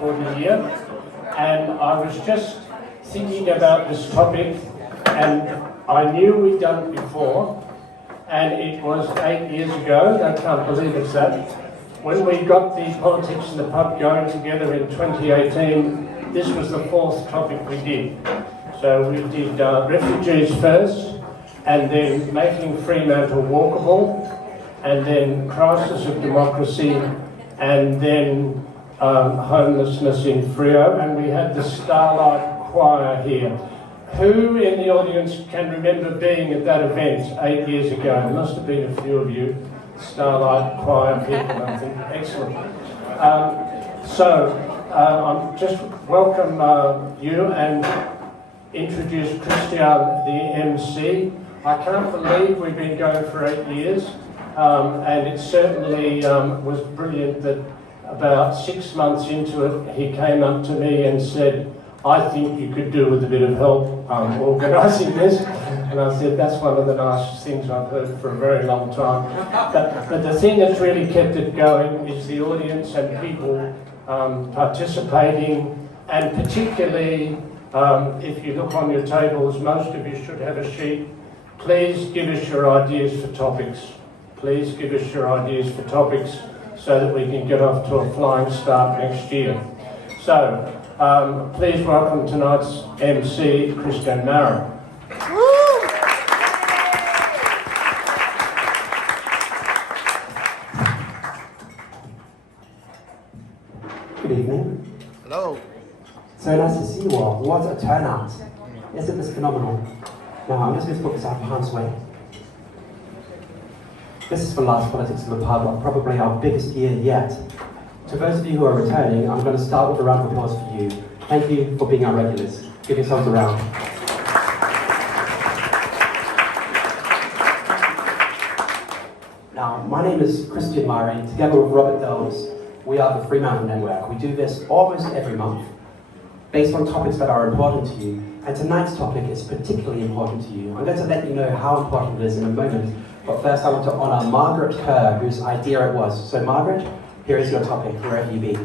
for the year, and I was just thinking about this topic, and I knew we'd done it before, and it was 8 years ago, I can't believe it's that, when we got the Politics in the Pub going together in 2018, this was the fourth topic we did. So we did refugees first, and then making Fremantle walkable, and then crisis of democracy, and then homelessness in Freo, and we had the Starlight Choir here. Who in the audience can remember being at that event 8 years ago? There must have been a few of you. Starlight Choir people, I think. Excellent. I'm just welcome you and introduce Christian, the MC. I can't believe we've been going for 8 years, and it certainly was brilliant that about 6 months into it, he came up to me and said, I think you could do with a bit of help organising this. And I said, that's one of the nicest things I've heard for a very long time. But the thing that's really kept it going is the audience and people participating, and particularly if you look on your tables, most of you should have a sheet. Please give us your ideas for topics. Please give us your ideas for topics so that we can get off to a flying start next year. So, please welcome tonight's MC, Christian Mauri. Good evening. Hello. So nice to see you all. What a turnout. Isn't this phenomenal? Now, I'm just going to put this out of harm's way. This is the last Politics in the Pub, probably our biggest year yet. To those of you who are returning, I'm going to start with a round of applause for you. Thank you for being our regulars. Give yourselves a round. Now, my name is Christian Mauri. Together with Robert Delves, we are the Fremantle Network. We do this almost every month, based on topics that are important to you. And tonight's topic is particularly important to you. I'm going to let you know how important it is in a moment. But first, I want to honour Margaret Kerr, whose idea it was. So, Margaret, here is your topic, wherever you be.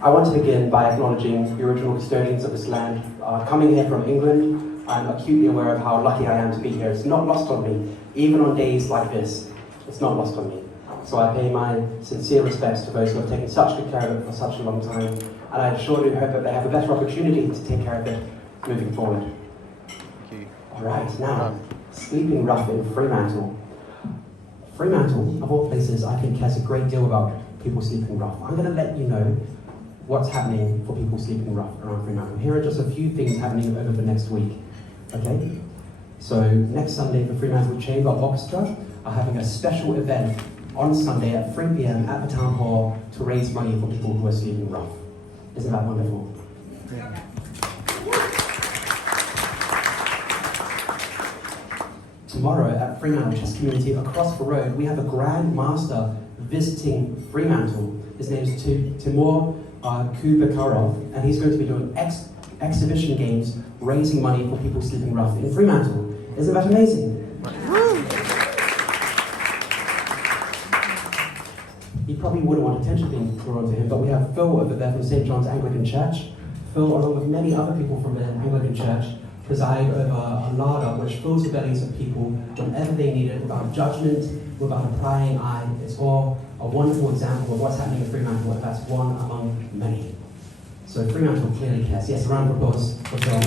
I want to begin by acknowledging the original custodians of this land. Coming here from England, I'm acutely aware of how lucky I am to be here. It's not lost on me, even on days like this. It's not lost on me. So I pay my sincere respects to those who have taken such good care of it for such a long time, and I surely hope that they have a better opportunity to take care of it moving forward. Thank you. All right, now, sleeping rough in Fremantle. Fremantle, of all places, I think cares a great deal about people sleeping rough. I'm going to let you know what's happening for people sleeping rough around Fremantle. Here are just a few things happening over the next week, okay? So next Sunday, the Fremantle Chamber Orchestra are having a special event on Sunday at 3 p.m. at the Town Hall to raise money for people who are sleeping rough. Isn't that wonderful? Yeah. Tomorrow at Fremantle Chess Community across the road, we have a Grand Master visiting Fremantle. His name is Timur Kubakarov, and he's going to be doing exhibition games raising money for people sleeping rough in Fremantle. Isn't that amazing? He probably wouldn't want attention being drawn to him, but we have Phil over there from St. John's Anglican Church. Phil, along with many other people from the Anglican Church, preside over a larder which fills the bellies of people whenever they need it, without judgment, without a prying eye. It's all a wonderful example of what's happening in Fremantle, and that's one among many. So Fremantle clearly cares. Yes, a round of applause for Phil.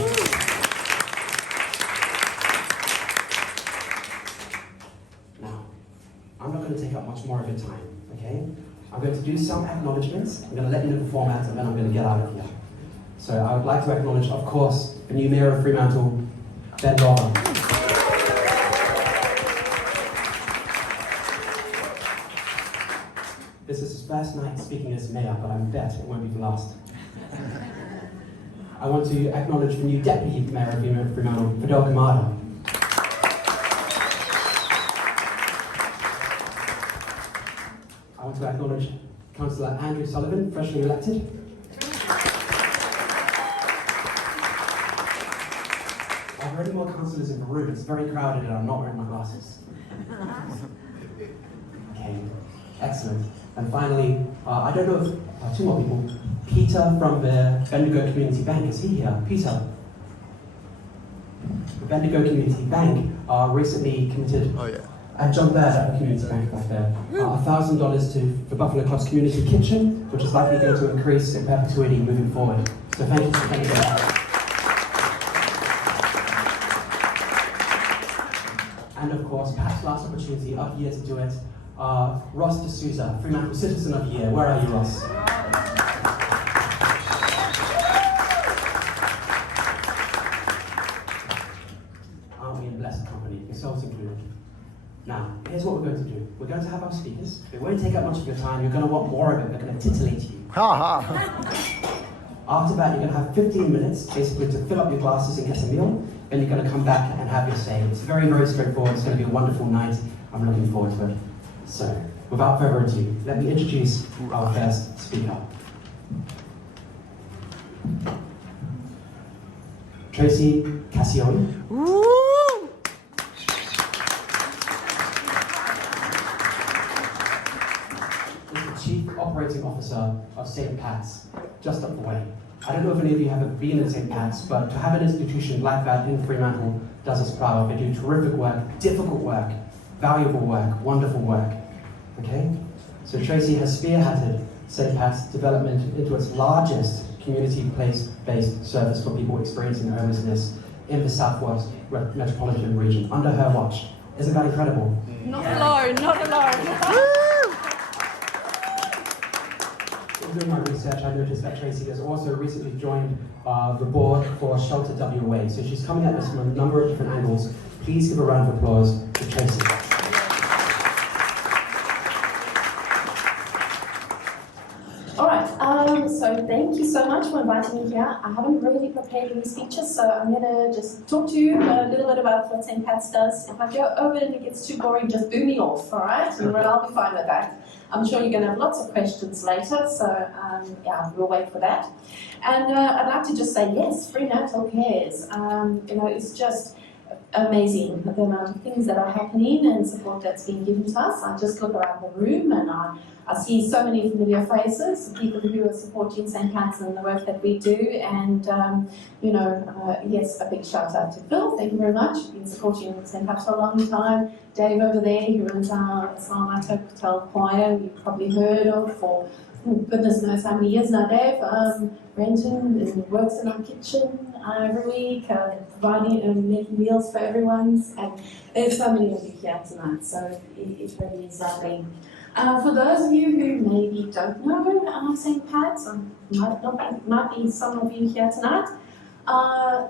Now, I'm not going to take up much more of your time. Okay? I'm going to do some acknowledgements. I'm going to let you know the format, and then I'm going to get out of here. So I would like to acknowledge, of course, the new Mayor of Fremantle, Ben Lawver. This is his first night speaking as Mayor, but I bet it won't be the last. I want to acknowledge the new Deputy Mayor of Fremantle, Fidel Kamada. I want to acknowledge Councillor Andrew Sullivan, freshly elected. Are there any more councillors in the room? It's very crowded and I'm not wearing my glasses. excellent. And finally, I don't know if two more people. Peter from the Bendigo Community Bank, is he here? Peter. The Bendigo Community Bank recently committed, and John Baird at the Community Bank back there, $1,000 to the Buffalo Club's Community Kitchen, which is likely going to increase in perpetuity moving forward. So thank you for coming there. And of course, perhaps last opportunity of the year to do it, Ross D'Souza, Fremantle Citizen of the Year. Where are you, Ross? Aren't we in blessed company, yourselves included? Now, here's what we're going to do. We're going to have our speakers. They won't take up much of your time. You're going to want more of it. They're going to titillate you. After that, you're going to have 15 minutes, basically, to fill up your glasses and get a meal. Then you're going to come back and have your say. It's very, very straightforward. It's going to be a wonderful night. I'm looking forward to it. So, without further ado, let me introduce our first speaker. Traci Cascioli. Is the Chief Operating Officer of St. Pat's, just up the way. I don't know if any of you have ever been in St. Pat's, but to have an institution like that in Fremantle does us proud. They do terrific work, difficult work, valuable work, wonderful work. Okay? So Traci has spearheaded St. Pat's development into its largest community place-based service for people experiencing homelessness in the Southwest metropolitan region under her watch. Isn't that incredible? Not alone, not alone. During my research, I noticed that Traci has also recently joined the board for Shelter WA. So she's coming at this from a number of different angles. Please give a round of applause to Traci. All right, so thank you so much for inviting me here. I haven't really prepared any speeches, so I'm going to just talk to you a little bit about what St. Pat's does. If I go over and it gets too boring, just boo me off, all right? And I'll be fine with that. I'm sure you're going to have lots of questions later, so yeah, we'll wait for that. And I'd like to just say, yes, Fremantle cares. You know, it's just amazing the amount of things that are happening and support that's being given to us. I just look around the room and I see so many familiar faces, people who are supporting St. Pat's and the work that we do. And, you know, yes, a big shout out to Phil. Thank you very much. Been supporting St. Pat's for a long time. Dave over there, who runs our Sarmate Hotel Choir, you've probably heard of for goodness knows how many years now, Dave. Renton and works in our kitchen every week, providing making meals for everyone. And there's so many of you here tonight, so it really is lovely. For those of you who maybe don't know St. Pat's, or might be some of you here tonight,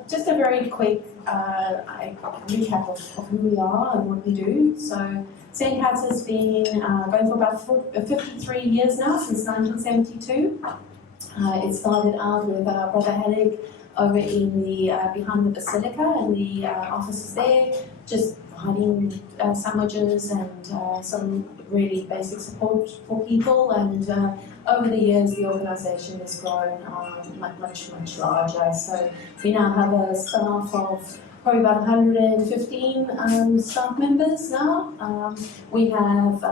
just a very quick recap of who we are and what we do. So St. Pat's has been going for about 53 years now, since 1972. It started out with Brother Halleck over in the behind the Basilica and the offices there, just providing sandwiches and some really basic support for people. And over the years, the organisation has grown much larger. So we now have a staff of probably about 115 staff members now. We have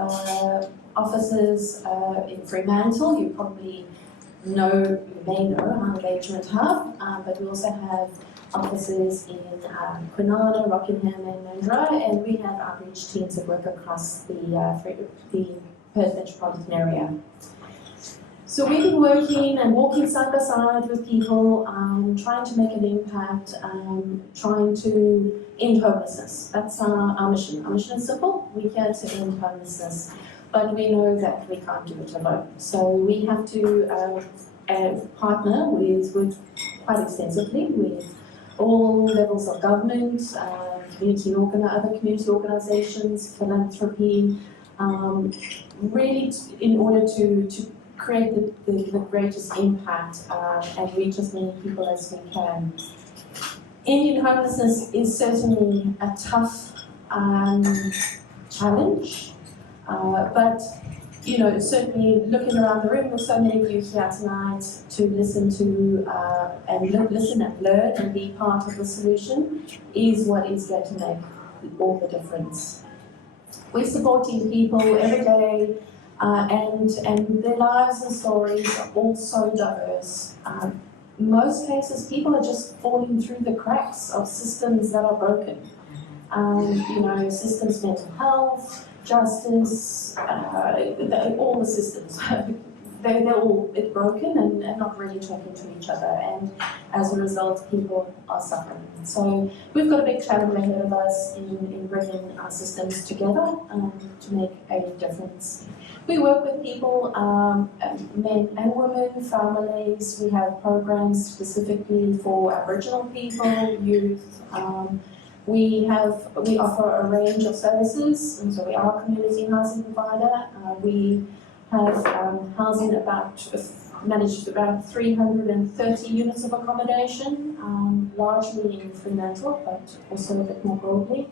offices in Fremantle. You probably may know our engagement hub, but we also have offices in Kwinana, Rockingham and Mandurah, and we have outreach teams that work across the Perth metropolitan area. So we've been working and walking side by side with people, trying to make an impact, trying to end homelessness. That's our mission. Our mission is simple. We're here to end homelessness, but we know that we can't do it alone. So we have to partner with quite extensively with all levels of government, other community organisations, philanthropy, really in order to create the greatest impact and reach as many people as we can. Ending homelessness is certainly a tough challenge, but you know, certainly looking around the room with so many of you here tonight to listen to listen and learn and be part of the solution is what is going to make all the difference. We're supporting people every day and their lives and stories are all so diverse. Most cases, people are just falling through the cracks of systems that are broken. Systems, mental health, justice, all the systems. They're all a bit broken and not really talking to each other, and as a result, people are suffering. So we've got a big challenge ahead of us in bringing our systems together to make a difference. We work with people, men and women, families. We have programs specifically for Aboriginal people, youth. We offer a range of services, and so we are a community housing provider. We have managed about 330 units of accommodation, largely in Fremantle, but also a bit more broadly.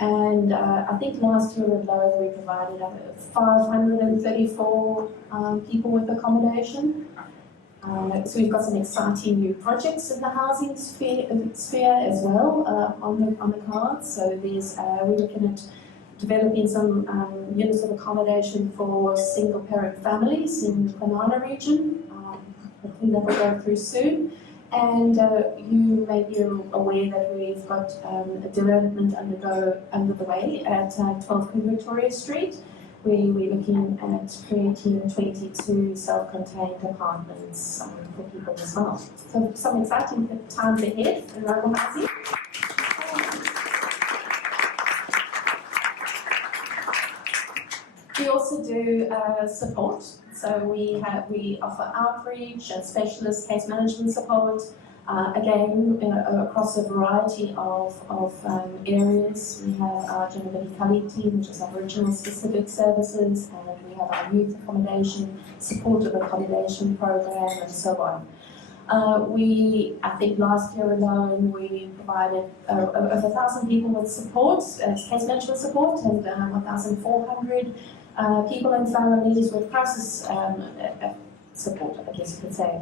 And I think last year alone we provided 534 people with accommodation. So we've got some exciting new projects in the housing sphere as well on the cards. So we're looking at developing some units of accommodation for single-parent families in the Banana region. Hopefully that will go through soon. And you may be aware that we've got a development underway at 12 Queen Victoria Street, where we're looking at creating 22 self-contained apartments for people as well. So some exciting times ahead in local housing. We also do support. So we offer outreach and specialist case management support, again, across a variety of areas. We have our Genevity Kali team, which is Aboriginal specific services, and we have our youth accommodation, supportive accommodation program, and so on. I think last year alone, we provided over 1,000 people with support, case management support, and 1,400 people and families with crisis support, I guess you could say.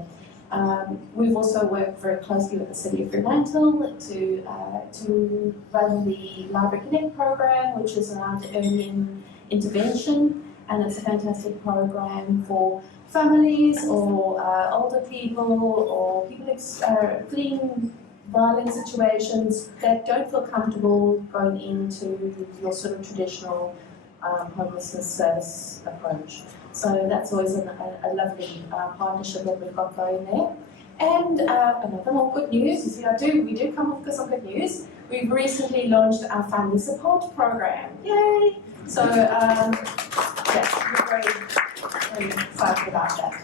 We've also worked very closely with the City of Fremantle to run the Library Connect program, which is around early intervention, and it's a fantastic program for families or older people or people fleeing violent situations that don't feel comfortable going into your sort of traditional homelessness service approach. So that's always a lovely partnership that we've got going there. And another more good news, you see, we do come up with some good news. We've recently launched our family support program. Yay! So yes, we're very excited about that.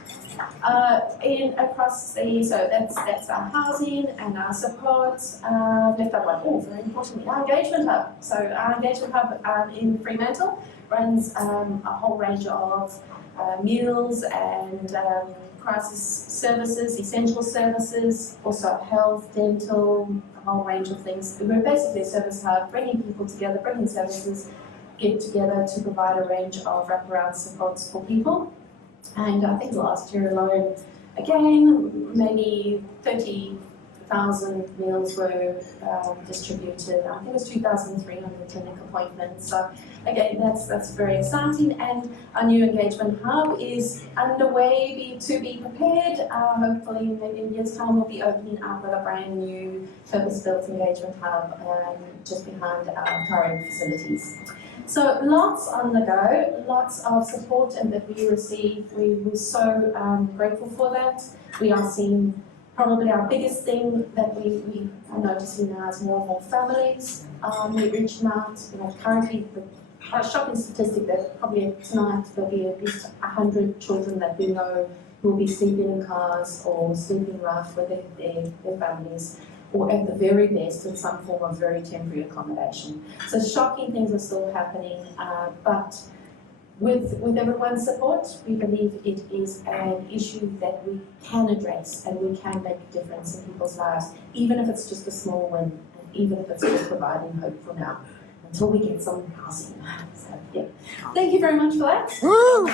So that's our housing and our support. Left out one. Oh, very importantly, our engagement hub. So our engagement hub in Fremantle runs a whole range of meals and crisis services, essential services, also health, dental, a whole range of things. We're basically a service hub, bringing people together, bringing services, get together to provide a range of wraparound supports for people. And I think last year alone, again, maybe 30,000 meals were distributed. I think it was 2,300 clinic appointments. So again, that's very exciting. And our new engagement hub is underway to be prepared. Hopefully, maybe in a year's time, we'll be opening up with a brand new purpose-built engagement hub just behind our current facilities. So lots on the go, lots of support and that we receive. We're so grateful for that. We are seeing probably our biggest thing that we are noticing now is more and more families. We're reaching out. Currently, a shocking statistic that probably tonight there'll be at least 100 children that we know who will be sleeping in cars or sleeping rough with their families, or at the very best in some form of very temporary accommodation. So shocking things are still happening, but with everyone's support, we believe it is an issue that we can address and we can make a difference in people's lives, even if it's just a small win, and even if it's just providing hope for now, until we get some housing. So, yeah. Thank you very much for that. Woo!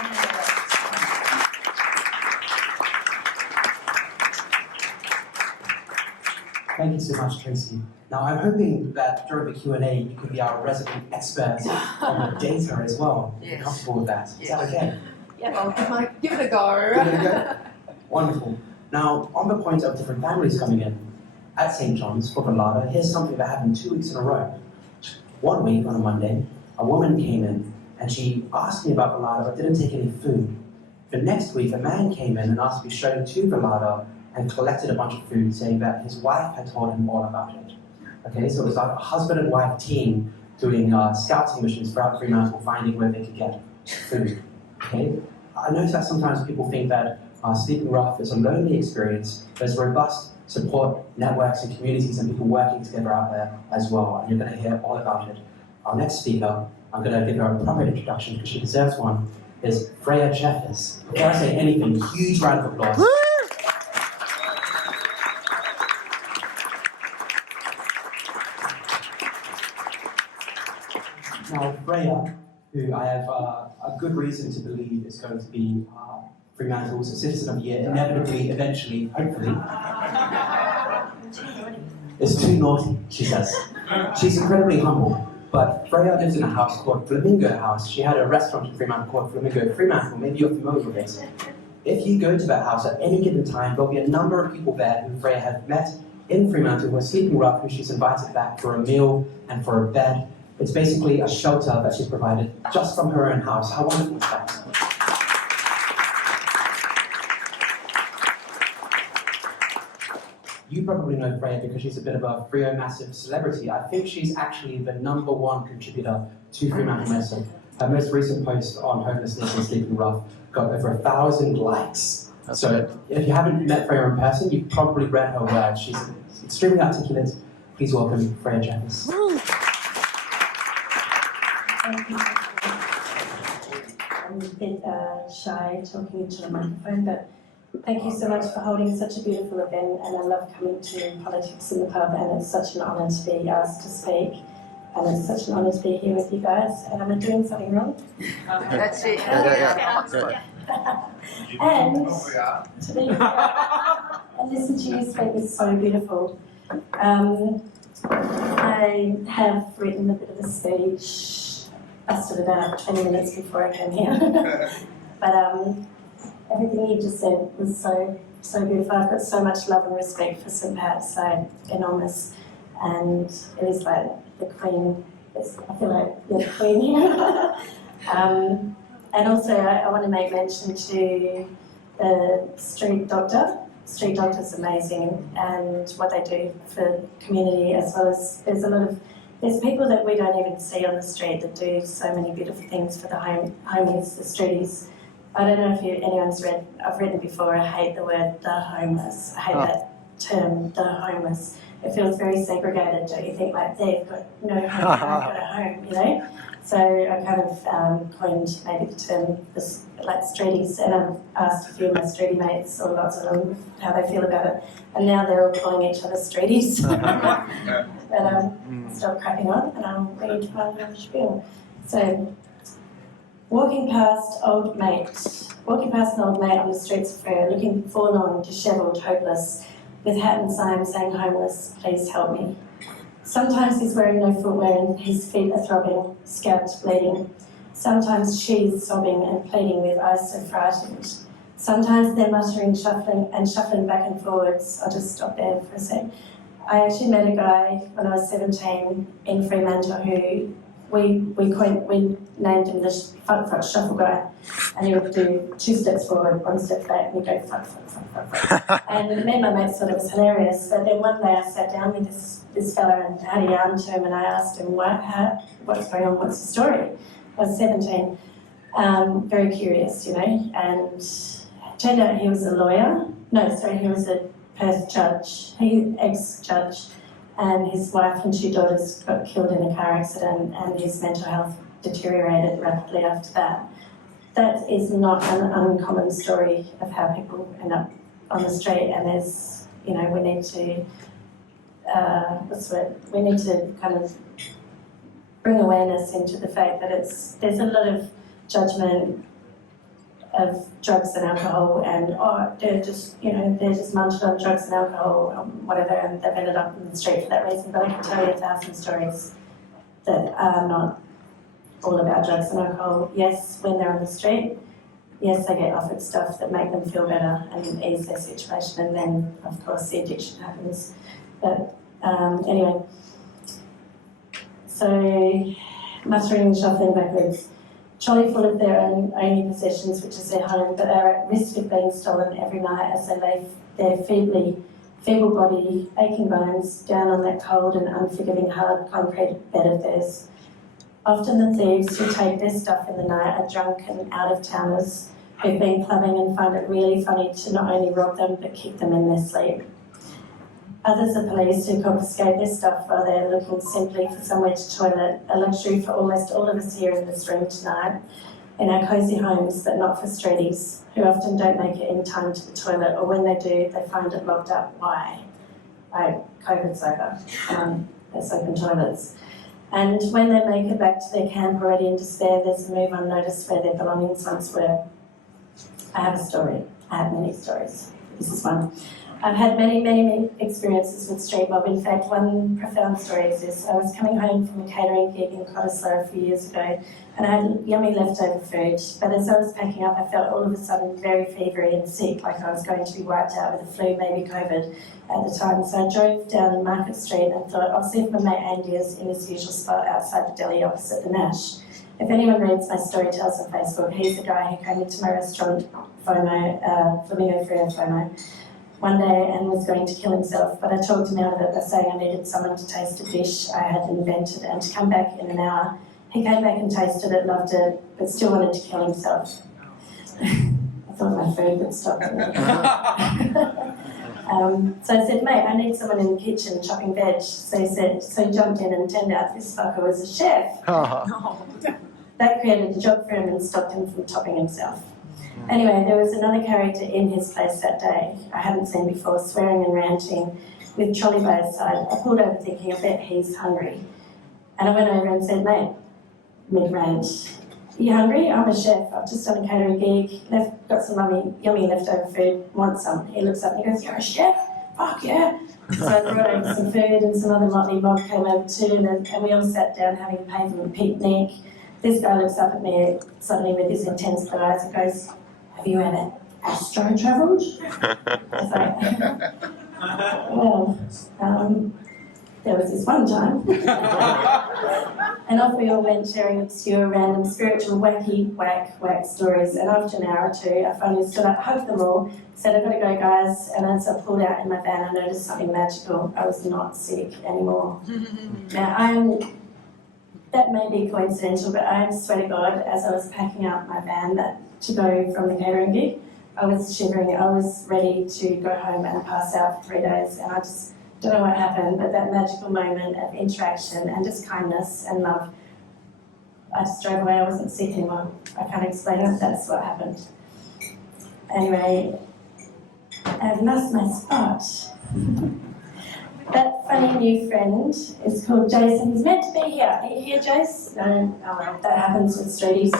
Thank you so much, Traci. Now, I'm hoping that during the Q&A, you could be our resident expert on the data as well. If you're comfortable with that. Is that okay? Yeah. Well, give it a go. Give it a go? Wonderful. Now, on the point of different families coming in, at St. John's for Velada, here's something that happened 2 weeks in a row. One week, on a Monday, a woman came in and she asked me about Velada but didn't take any food. The next week, a man came in and asked to be shown to Velada and collected a bunch of food, saying that his wife had told him all about it. Okay, so it was like a husband and wife team doing scouting missions throughout Fremantle, finding where they could get food. Okay, I notice that sometimes people think that sleeping rough is a lonely experience. There's robust support networks and communities and people working together out there as well, and you're going to hear all about it. Our next speaker, I'm going to give her a proper introduction because she deserves one, is Freya Cheffers. Before I say anything, huge round of applause. Now, Freya, who I have a good reason to believe is going to be Fremantle's Citizen of the Year, inevitably, eventually, hopefully, is too naughty, she says. She's incredibly humble, but Freya lives in a house called Flamingo House. She had a restaurant in Fremantle called Flamingo Fremantle. Maybe you're familiar with it. If you go to that house at any given time, there'll be a number of people there who Freya has met in Fremantle who are sleeping rough, who she's invited back for a meal and for a bed. It's basically a shelter that she's provided just from her own house. How wonderful is that? You probably know Freya because she's a bit of a Freo massive celebrity. I think she's actually the #1 contributor to Fremantle Network. Her most recent post on homelessness and sleeping rough got over 1,000 likes. So if you haven't met Freya in person, you've probably read her words. She's extremely articulate. Please welcome Freya Cheffers. I'm a bit shy talking into the microphone, but thank you so much for holding such a beautiful event, and I love coming to Politics in the Pub, and it's such an honour to be asked to speak, and it's such an honour to be here with you guys. And am I doing something wrong? That's it. And to be and listen to you speak is so beautiful. I have written a bit of a speech. I stood about 20 minutes before I came here. But everything you just said was so beautiful. I've got so much love and respect for St. Pat's, so enormous. And it is like the Queen. I feel like you're the Queen here. And also, I want to make mention to the street doctor. Street doctor's amazing, and what they do for the community, as well as there's people that we don't even see on the street that do so many beautiful things for the homies, the streeties. I don't know if anyone's read, I've written before, I hate the word the homeless. I hate that term, the homeless. It feels very segregated, don't you think? Like they've got no home, I've got a home, you know? So I kind of coined maybe the term like streeties, and I've asked a few of my streetie mates, or lots of them, how they feel about it. And now they're all calling each other streeties. But stop crapping on, and I'm ready to find out spiel. So, walking past an old mate on the streets of Freya, looking forlorn, dishevelled, hopeless, with hat and sign saying homeless, please help me. Sometimes he's wearing no footwear and his feet are throbbing, scabs bleeding. Sometimes she's sobbing and pleading with eyes so frightened. Sometimes they're muttering, shuffling back and forwards. I'll just stop there for a sec. I actually met a guy when I was 17 in Fremantle who we named him the fuck shuffle guy, and he would do 2 steps forward, 1 step back, and he'd go fuck. And me and my mates thought it was hilarious, but then one day I sat down with this fella and had a yarn to him, and I asked him, what's going on, what's the story? I was 17, very curious, you know, and it turned out he was a lawyer. He was a Perth judge, ex-judge, and his wife and 2 daughters got killed in a car accident, and his mental health deteriorated rapidly after that. That is not an uncommon story of how people end up on the street, and there's, you know, we need to, we need to kind of bring awareness into the fact that there's a lot of judgment of drugs and alcohol, and they're just munted on drugs and alcohol, whatever, and they've ended up in the street for that reason. But I can tell you 1,000 stories that are not all about drugs and alcohol. Yes, when they're on the street, yes, they get offered stuff that make them feel better and ease their situation, and then, of course, the addiction happens. But anyway, so muttering, shuffling backwards. Trolley full of their only possessions, which is their home, but they're at risk of being stolen every night as they lay their feeble body, aching bones, down on that cold and unforgiving hard concrete bed of theirs. Often the thieves who take their stuff in the night are drunk and out-of-towners who've been clubbing and find it really funny to not only rob them but kick them in their sleep. Others are police who confiscate their stuff while they're looking simply for somewhere to toilet, a luxury for almost all of us here in this room tonight, in our cosy homes, but not for streeties, who often don't make it in time to the toilet, or when they do, they find it locked up. Why? Like, COVID's over. There's open toilets. And when they make it back to their camp already in despair, there's a move unnoticed where their belongings once were. I have a story. I have many stories. This is one. I've had many experiences with street mob. In fact, one profound story exists. I was coming home from a catering gig in Cottesloe a few years ago, and I had yummy leftover food. But as I was packing up, I felt all of a sudden very fevery and sick, like I was going to be wiped out with the flu, maybe COVID at the time. So I drove down Market Street and thought, I'll see if my mate Andy is in his usual spot outside the deli opposite the Nash. If anyone reads my story tells on Facebook, he's the guy who came into my restaurant, Flamingo Freya FOMO, one day and was going to kill himself, but I talked him out of it by saying I needed someone to taste a dish I had invented and to come back in an hour. He came back and tasted it, loved it, but still wanted to kill himself. I thought my food would stop there. So I said, mate, I need someone in the kitchen chopping veg. So he jumped in and turned out this fucker was a chef. That created a job for him and stopped him from topping himself. Anyway, there was another character in his place that day I hadn't seen before, swearing and ranting, with trolley by his side. I pulled over thinking, I bet he's hungry. And I went over and said, mate, mid-rant, are you hungry? I'm a chef. I've just done a catering gig, got some yummy leftover food, want some. He looks up and he goes, you're a chef? Fuck yeah. So I brought over some food and some other motley mob came over too, and we all sat down having a pavement picnic. This guy looks up at me suddenly with his intense blue eyes and goes, have you ever astro travelled? I was like, well, there was this one time. And off we all went sharing obscure, random, spiritual, wacky, whack stories. And after an hour or two, I finally stood up, hugged them all, said, I've got to go, guys. And as I pulled out in my van, I noticed something magical. I was not sick anymore. Now, that may be coincidental, but I swear to God, as I was packing up my van to go from the catering gig, I was shivering. I was ready to go home and pass out for 3 days. And I just don't know what happened, but that magical moment of interaction and just kindness and love, I just drove away. I wasn't sick anymore. I can't explain it. That's what happened. Anyway, I've lost my spot. That funny new friend is called Jason. He's meant to be here. Are you here, Jace? No, oh well, that happens with streeties.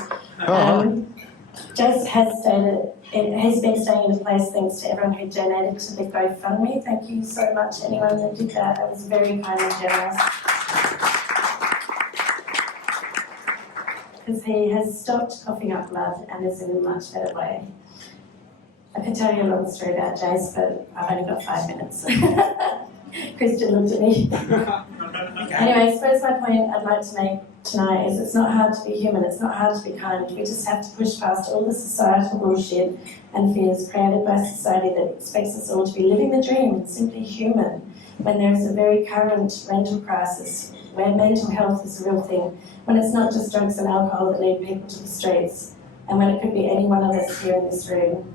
Jace has been staying in a place thanks to everyone who donated to the GoFundMe. Thank you so much, anyone that did that. That was very kind and generous. Because he has stopped coughing up blood and is in a much better way. I could tell you a long story about Jace, but I've only got 5 minutes. Christian looked at me. Anyway, I suppose my point I'd like to make tonight is it's not hard to be human, it's not hard to be kind. We just have to push past all the societal bullshit and fears created by society that expects us all to be living the dream and simply human, when there is a very current mental crisis, where mental health is a real thing, when it's not just drugs and alcohol that lead people to the streets, and when it could be any one of us here in this room.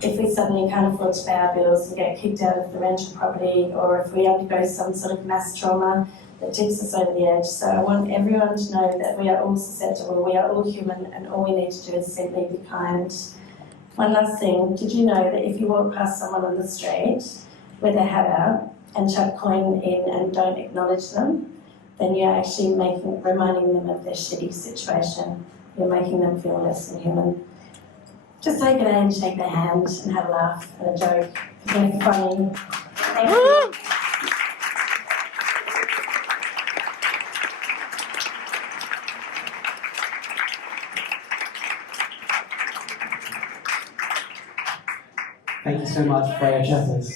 If we suddenly can't afford to pay our bills and get kicked out of the rental property, or if we undergo some sort of mass trauma that tips us over the edge. So I want everyone to know that we are all susceptible, we are all human, and all we need to do is simply be kind. One last thing, did you know that if you walk past someone on the street with their hat out and chuck coin in and don't acknowledge them, then you're actually reminding them of their shitty situation. You're making them feel less than human. just take it in, shake their hand, and have a laugh and a joke. They're funny. Thank you. Thank you so much, Freya Cheffers.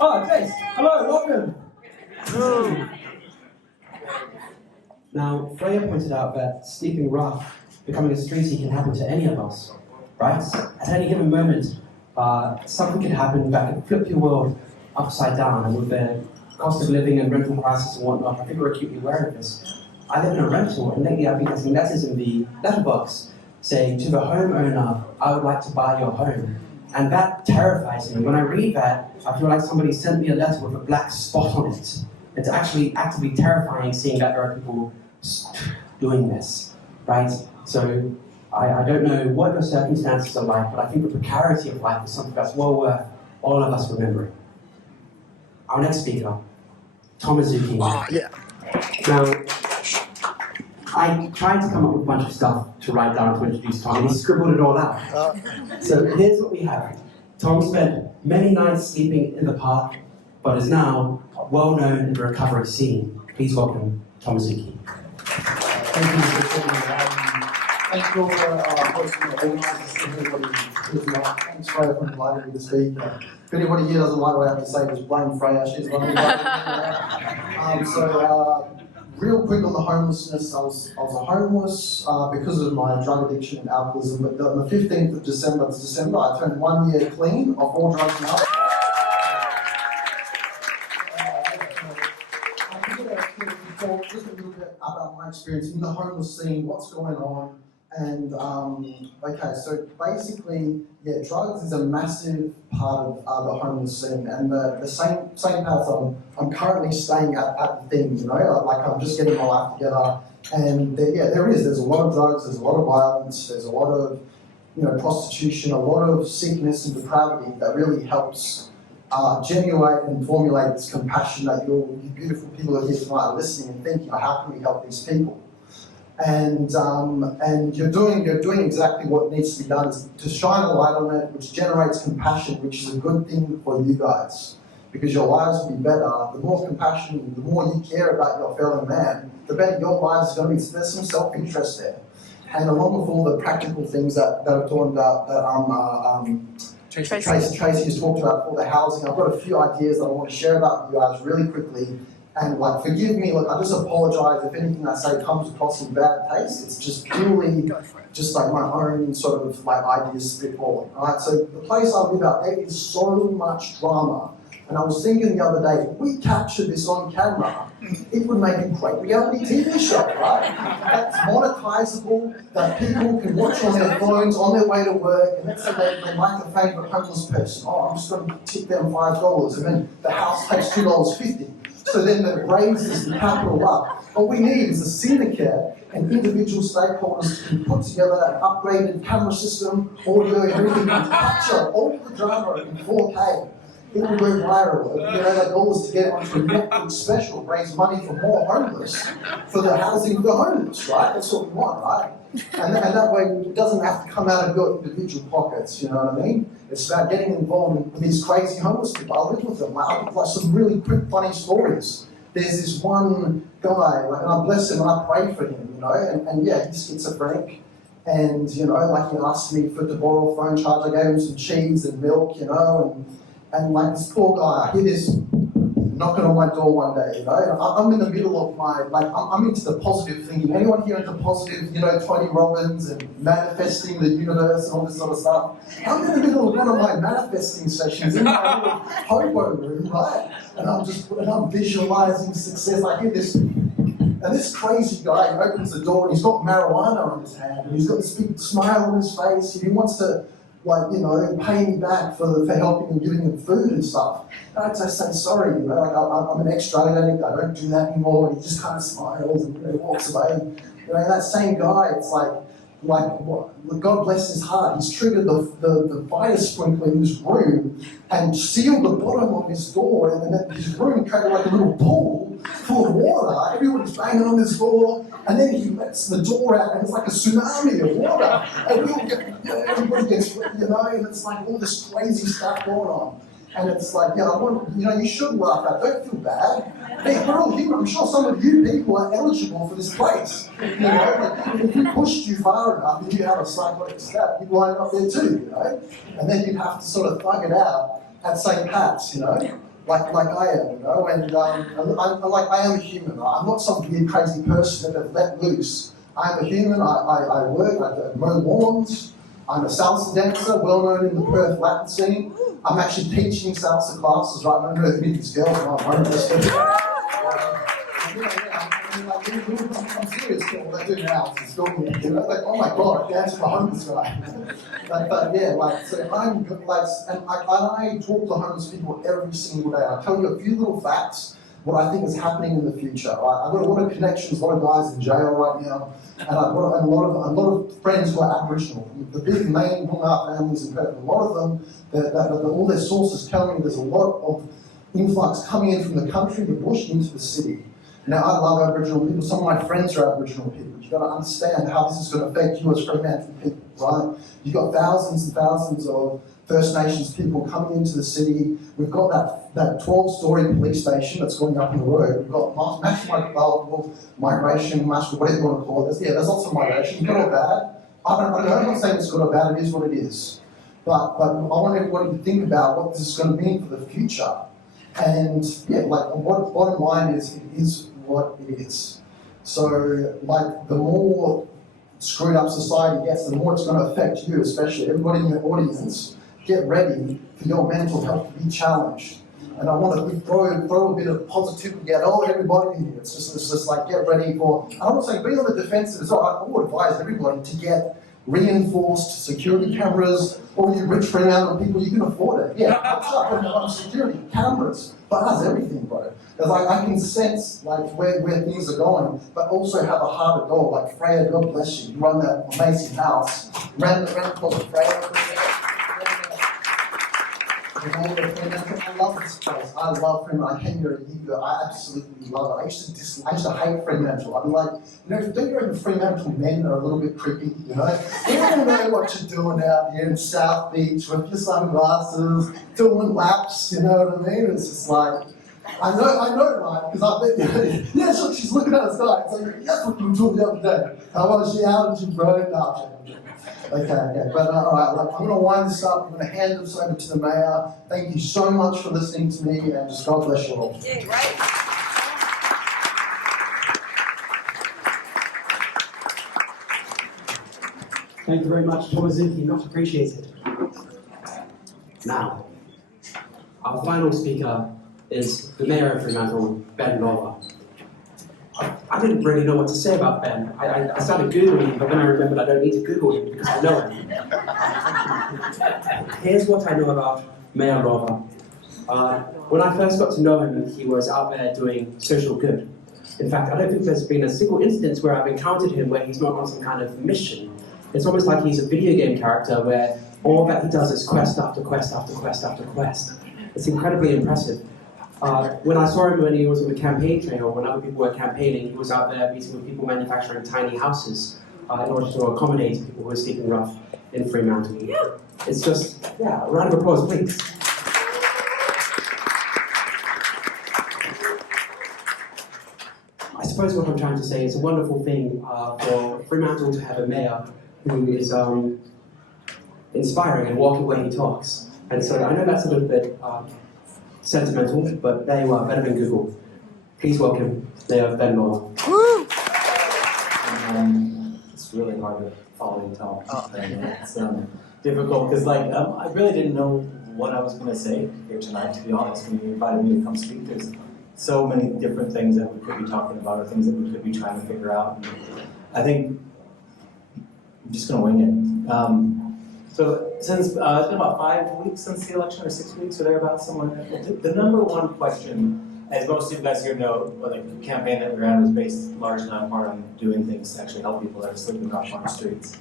Oh, Jace. Hello, welcome. Now, Freya pointed out that sleeping rough, becoming a streetie can happen to any of us, right? At any given moment, something could happen that could flip your world upside down, and with the cost of living and rental crisis and whatnot, I think we're acutely aware of this. I live in a rental, and lately I've been getting letters in the letterbox saying, to the homeowner, I would like to buy your home. And that terrifies me. When I read that, I feel like somebody sent me a letter with a black spot on it. It's actually actively terrifying seeing that there are people doing this, right? So I don't know what your circumstances are like, but I think the precarity of life is something that's well worth all of us remembering. Our next speaker, Tom Azuki. Yeah. Now, I tried to come up with a bunch of stuff to write down to introduce Tom, and he scribbled it all out. So here's what we have. Tom spent many nights sleeping in the park, but is now well known in the recovery scene. Please welcome Tom Azuki. Thank you, Mr. Chairman. Thank you all for hosting the organisers and everybody who's not. Thanks, Freya, for inviting me to speak. If anybody here doesn't like what I have to say, just blame Freya. She's one of real quick on the homelessness, I was homeless because of my drug addiction and alcoholism, but on the 15th of December, I turned 1 year clean of all drugs and alcohol. I'm going to talk just a little bit about my experience in the homeless scene, what's going on, and okay, so basically, yeah, drugs is a massive part of the homeless scene, and the same path I'm currently staying at the thing, you know, like I'm just getting my life together, and there's a lot of drugs, there's a lot of violence, there's a lot of, you know, prostitution, a lot of sickness and depravity that really helps genuine and formulate this compassion that you beautiful people are here tonight are listening and thinking, how can we help these people? And you're doing exactly what needs to be done, is to shine a light on it, which generates compassion, which is a good thing for you guys, because your lives will be better. The more compassion, the more you care about your fellow man, the better your lives are going to be. So there's some self-interest there, and along with all the practical things that I've talked about, that Traci has talked about, all the housing. I've got a few ideas that I want to share about with you guys really quickly. And like, forgive me, look, I just apologise if anything I say comes across in bad taste. It's just purely just like my own sort of like ideas spitballing. Alright, so the place I live at, there is so much drama. And I was thinking the other day, if we captured this on camera, it would make a great reality TV show, right? That's monetizable, that people can watch on their phones on their way to work, and let's say they like a favourite homeless person. Oh, I'm just going to tip them $5, and then the house takes $2.50. So then that raises the capital up. What we need is a syndicate, and individual stakeholders can put together an upgraded camera system, audio, and everything, and capture all the drama in 4K. It will go viral. You know, the goal is to get it onto a Netflix special, raise money for more homeless, for the housing of the homeless, right? That's what we want, right? And that way it doesn't have to come out of your individual pockets, you know what I mean? It's about getting involved with these crazy homeless people. I live with them. Like some really quick, funny stories. There's this one guy, and I bless him and I pray for him, you know, and yeah, he's schizophrenic. And, you know, like he asked me to borrow a phone charge. I gave him some cheese and milk, you know, and like this poor guy, I hear this knocking on my door one day, you know, and I'm in the middle of my, like, I'm into the positive thinking. Anyone here into positive, you know, Tony Robbins and manifesting the universe and all this sort of stuff? I'm in the middle of one of my manifesting sessions in my little hobo room, right? And I'm visualizing success. I hear this, and this crazy guy opens the door and he's got marijuana on his hand and he's got this big smile on his face and he wants to, like, you know, pay me back for helping and giving him food and stuff. And I say, sorry, you know, like, I'm an ex-drug addict, I don't do that anymore. And he just kind of smiles and, you know, walks away. You know, and that same guy, it's like God bless his heart, he's triggered the fire sprinkler in his room and sealed the bottom of his door, and then his room created like a little pool full of water. Everyone's banging on this door, and then he lets the door out, and it's like a tsunami of water. And we all get, everybody gets, and it's like all this crazy stuff going on. And it's like, you should laugh at it. Don't feel bad. Hey, we're all human. I'm sure some of you people are eligible for this place. If you pushed you far enough, if you have a psychotic step, you'd wind up there too, And then you'd have to sort of thug it out at St. Pat's, like I am, and I am a human. I'm not some weird, crazy person that I've let loose. I'm a human. I work. I mow lawns. I'm a salsa dancer, well known in the Perth Latin scene. I'm actually teaching salsa classes right now. I don't know who these girls are. I'm serious. What I do now is film me. Like, oh my god, I dance with a homeless guy. So I'm and I talk to homeless people every single day. I tell you a few little facts, what I think is happening in the future. I've got a lot of connections, a lot of guys in jail right now, and I've got a lot of friends who are Aboriginal. The big main Noongar families in Perth, a lot of them, all their sources tell me there's a lot of influx coming in from the country, the bush, into the city. Now, I love Aboriginal people. Some of my friends are Aboriginal people. You've got to understand how this is going to affect you as Fremantle people, right? You've got thousands and thousands of First Nations people coming into the city. We've got that 12-story police station that's going up in the road. We've got mass migration, whatever you want to call it. There's lots of migration, good or bad. I don't know, I'm not saying it's good or bad, it is what it is. But I want everybody to think about what this is going to mean for the future. And what bottom line is, it is what it is. So, the more screwed up society gets, the more it's going to affect you, especially everybody in the audience. Get ready for your mental health to be challenged. And I want to throw a bit of positivity at everybody in here. It's just like, get ready for, and I'm not saying be on the defensive as well. I would advise everybody to get reinforced security cameras, or you rich Fremantle people, you can afford it. Yeah, I'm putting on security cameras, but that's everything, bro. It's like I can sense where things are going, but also have a heart of gold. Like Freya, God bless you. You run that amazing house. Ran across Freya. I love this place. I love Fremantle. I came here a year ago. I absolutely love it. I used to hate Fremantle. I'd be like, don't you reckon Fremantle men are a little bit creepy, You don't know what you're doing out here in South Beach with your sunglasses, doing laps, you know what I mean? It's just like, I know, right? Because I've been, yeah, so she's looking at us guys. It's like, that's what you were doing the other day. How was she out and she broke up? Okay, but all right, I'm going to wind this up. I'm going to hand this over to the mayor. Thank you so much for listening to me, and just God bless you all. Yeah, right. Thank you very much, Azuki, much appreciated. Now, our final speaker is the Mayor of Fremantle, Ben Lawver. I didn't really know what to say about Ben. I started Googling him, but then I remembered I don't need to Google him because I know him. Here's what I know about Mayor Lawver. When I first got to know him, he was out there doing social good. In fact, I don't think there's been a single instance where I've encountered him where he's not on some kind of mission. It's almost like he's a video game character where all that he does is quest after quest after quest after quest. It's incredibly impressive. When I saw him when he was on the campaign trail, when other people were campaigning, he was out there meeting with people manufacturing tiny houses in order to accommodate people who are sleeping rough in Fremantle. It's just, a round of applause, please. I suppose what I'm trying to say is a wonderful thing for Fremantle to have a mayor who is inspiring and walking where he talks. And so I know that's a little bit sentimental, but there you are, better than Google. Please welcome Mayor Ben Lawver. It's really hard to follow the tone. It's difficult because, I really didn't know what I was going to say here tonight, to be honest. When you invited me to come speak, there's so many different things that we could be talking about or things that we could be trying to figure out. And I think I'm just going to wing it. So since it's been about 5 weeks since the election, or 6 weeks, or thereabouts, somewhere. The number one question, as most of you guys here know, the campaign that we ran was based largely on part on doing things to actually help people that are sleeping rough on the streets.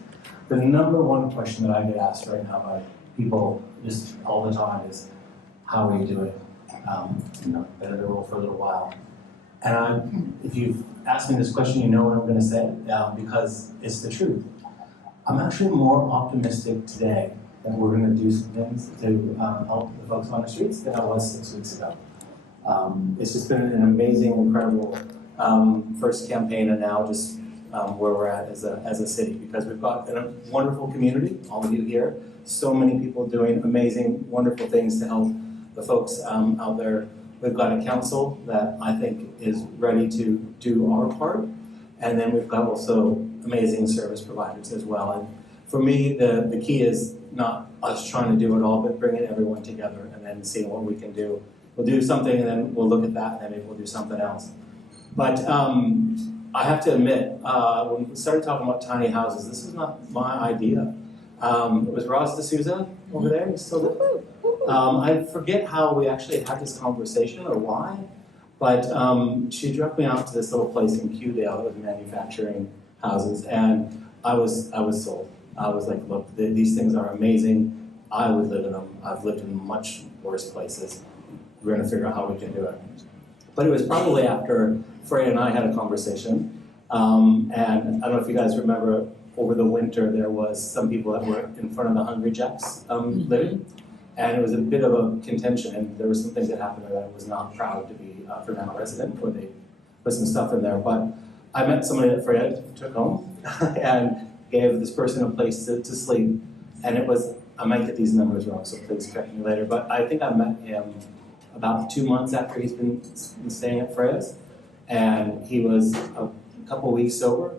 The number one question that I get asked right now by people just all the time is, how are you doing? Been in the role for a little while. And if you've asked me this question, you know what I'm going to say, because it's the truth. I'm actually more optimistic today that we're going to do some things to help the folks on the streets than I was 6 weeks ago. It's just been an amazing, incredible first campaign, and now just where we're at as a city, because we've got a wonderful community, all of you here, so many people doing amazing, wonderful things to help the folks out there. We've got a council that I think is ready to do our part, and then we've got also amazing service providers as well. And for me, the key is not us trying to do it all, but bringing everyone together and then seeing what we can do. We'll do something, and then we'll look at that, and then maybe we'll do something else. But I have to admit, when we started talking about tiny houses, this is not my idea. It was Ross D'Souza over there, he's still there. I forget how we actually had this conversation or why, but she directed me out to this little place in Qdale that was manufacturing houses, and I was sold. I was like, look, these things are amazing. I would live in them. I've lived in much worse places. We're going to figure out how we can do it. But it was probably after Freya and I had a conversation, and I don't know if you guys remember, over the winter there was some people that were in front of the Hungry Jacks living, and it was a bit of a contention, and there were some things that happened that I was not proud to be a Fremantle resident, where they put some stuff in there. But I met somebody that Freya took home and gave this person a place to sleep, and it was, I might get these numbers wrong, so please correct me later, but I think I met him about 2 months after he's been staying at Freya's, and he was a couple weeks sober.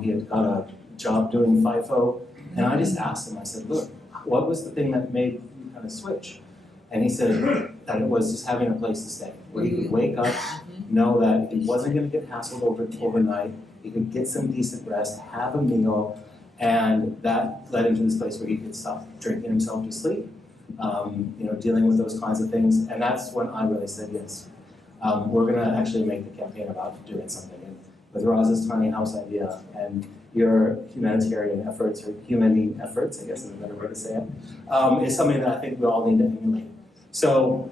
He had got a job doing FIFO, and I just asked him, I said, look, what was the thing that made you kind of switch? And he said that it was just having a place to stay, where he could wake up, know that he wasn't going to get hassled overnight, he could get some decent rest, have a meal, and that led him to this place where he could stop drinking himself to sleep, dealing with those kinds of things. And that's when I really said yes. We're going to actually make the campaign about doing something. And with Roz's tiny house idea and your humanitarian efforts, or humane efforts, I guess is a better way to say it, is something that I think we all need to emulate. So,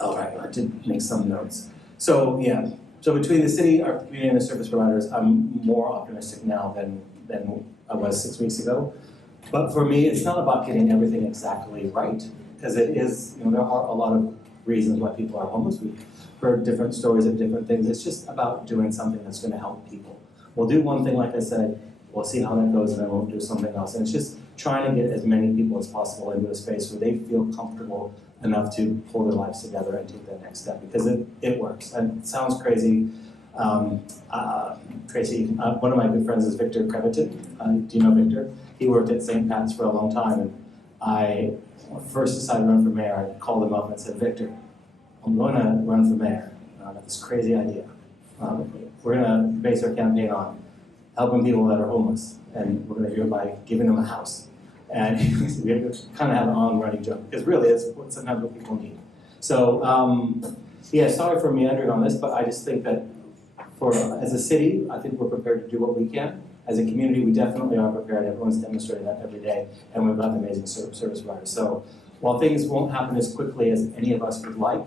all right, I did make some notes. So yeah, so between the city, our community, and the service providers, I'm more optimistic now than I was 6 weeks ago. But for me, it's not about getting everything exactly right, because it is, there are a lot of reasons why people are homeless. We've heard different stories of different things. It's just about doing something that's going to help people. We'll do one thing, like I said, we'll see how that goes, and then we'll do something else. And it's just trying to get as many people as possible into a space where they feel comfortable enough to pull their lives together and take that next step, because it works. And it sounds crazy. Tracy, one of my good friends is Victor Creviton. Do you know Victor? He worked at St. Pat's for a long time, and I first decided to run for mayor. I called him up and said, Victor, I'm going to run for mayor. I got this crazy idea. We're going to base our campaign on helping people that are homeless, and we're going to do it by giving them a house. And we have to kind of have an on-running joke, because really it's sometimes what people need. So, yeah, sorry for meandering on this, but I just think that as a city, I think we're prepared to do what we can. As a community, we definitely are prepared. Everyone's demonstrating that every day, and we've got amazing service providers. So while things won't happen as quickly as any of us would like,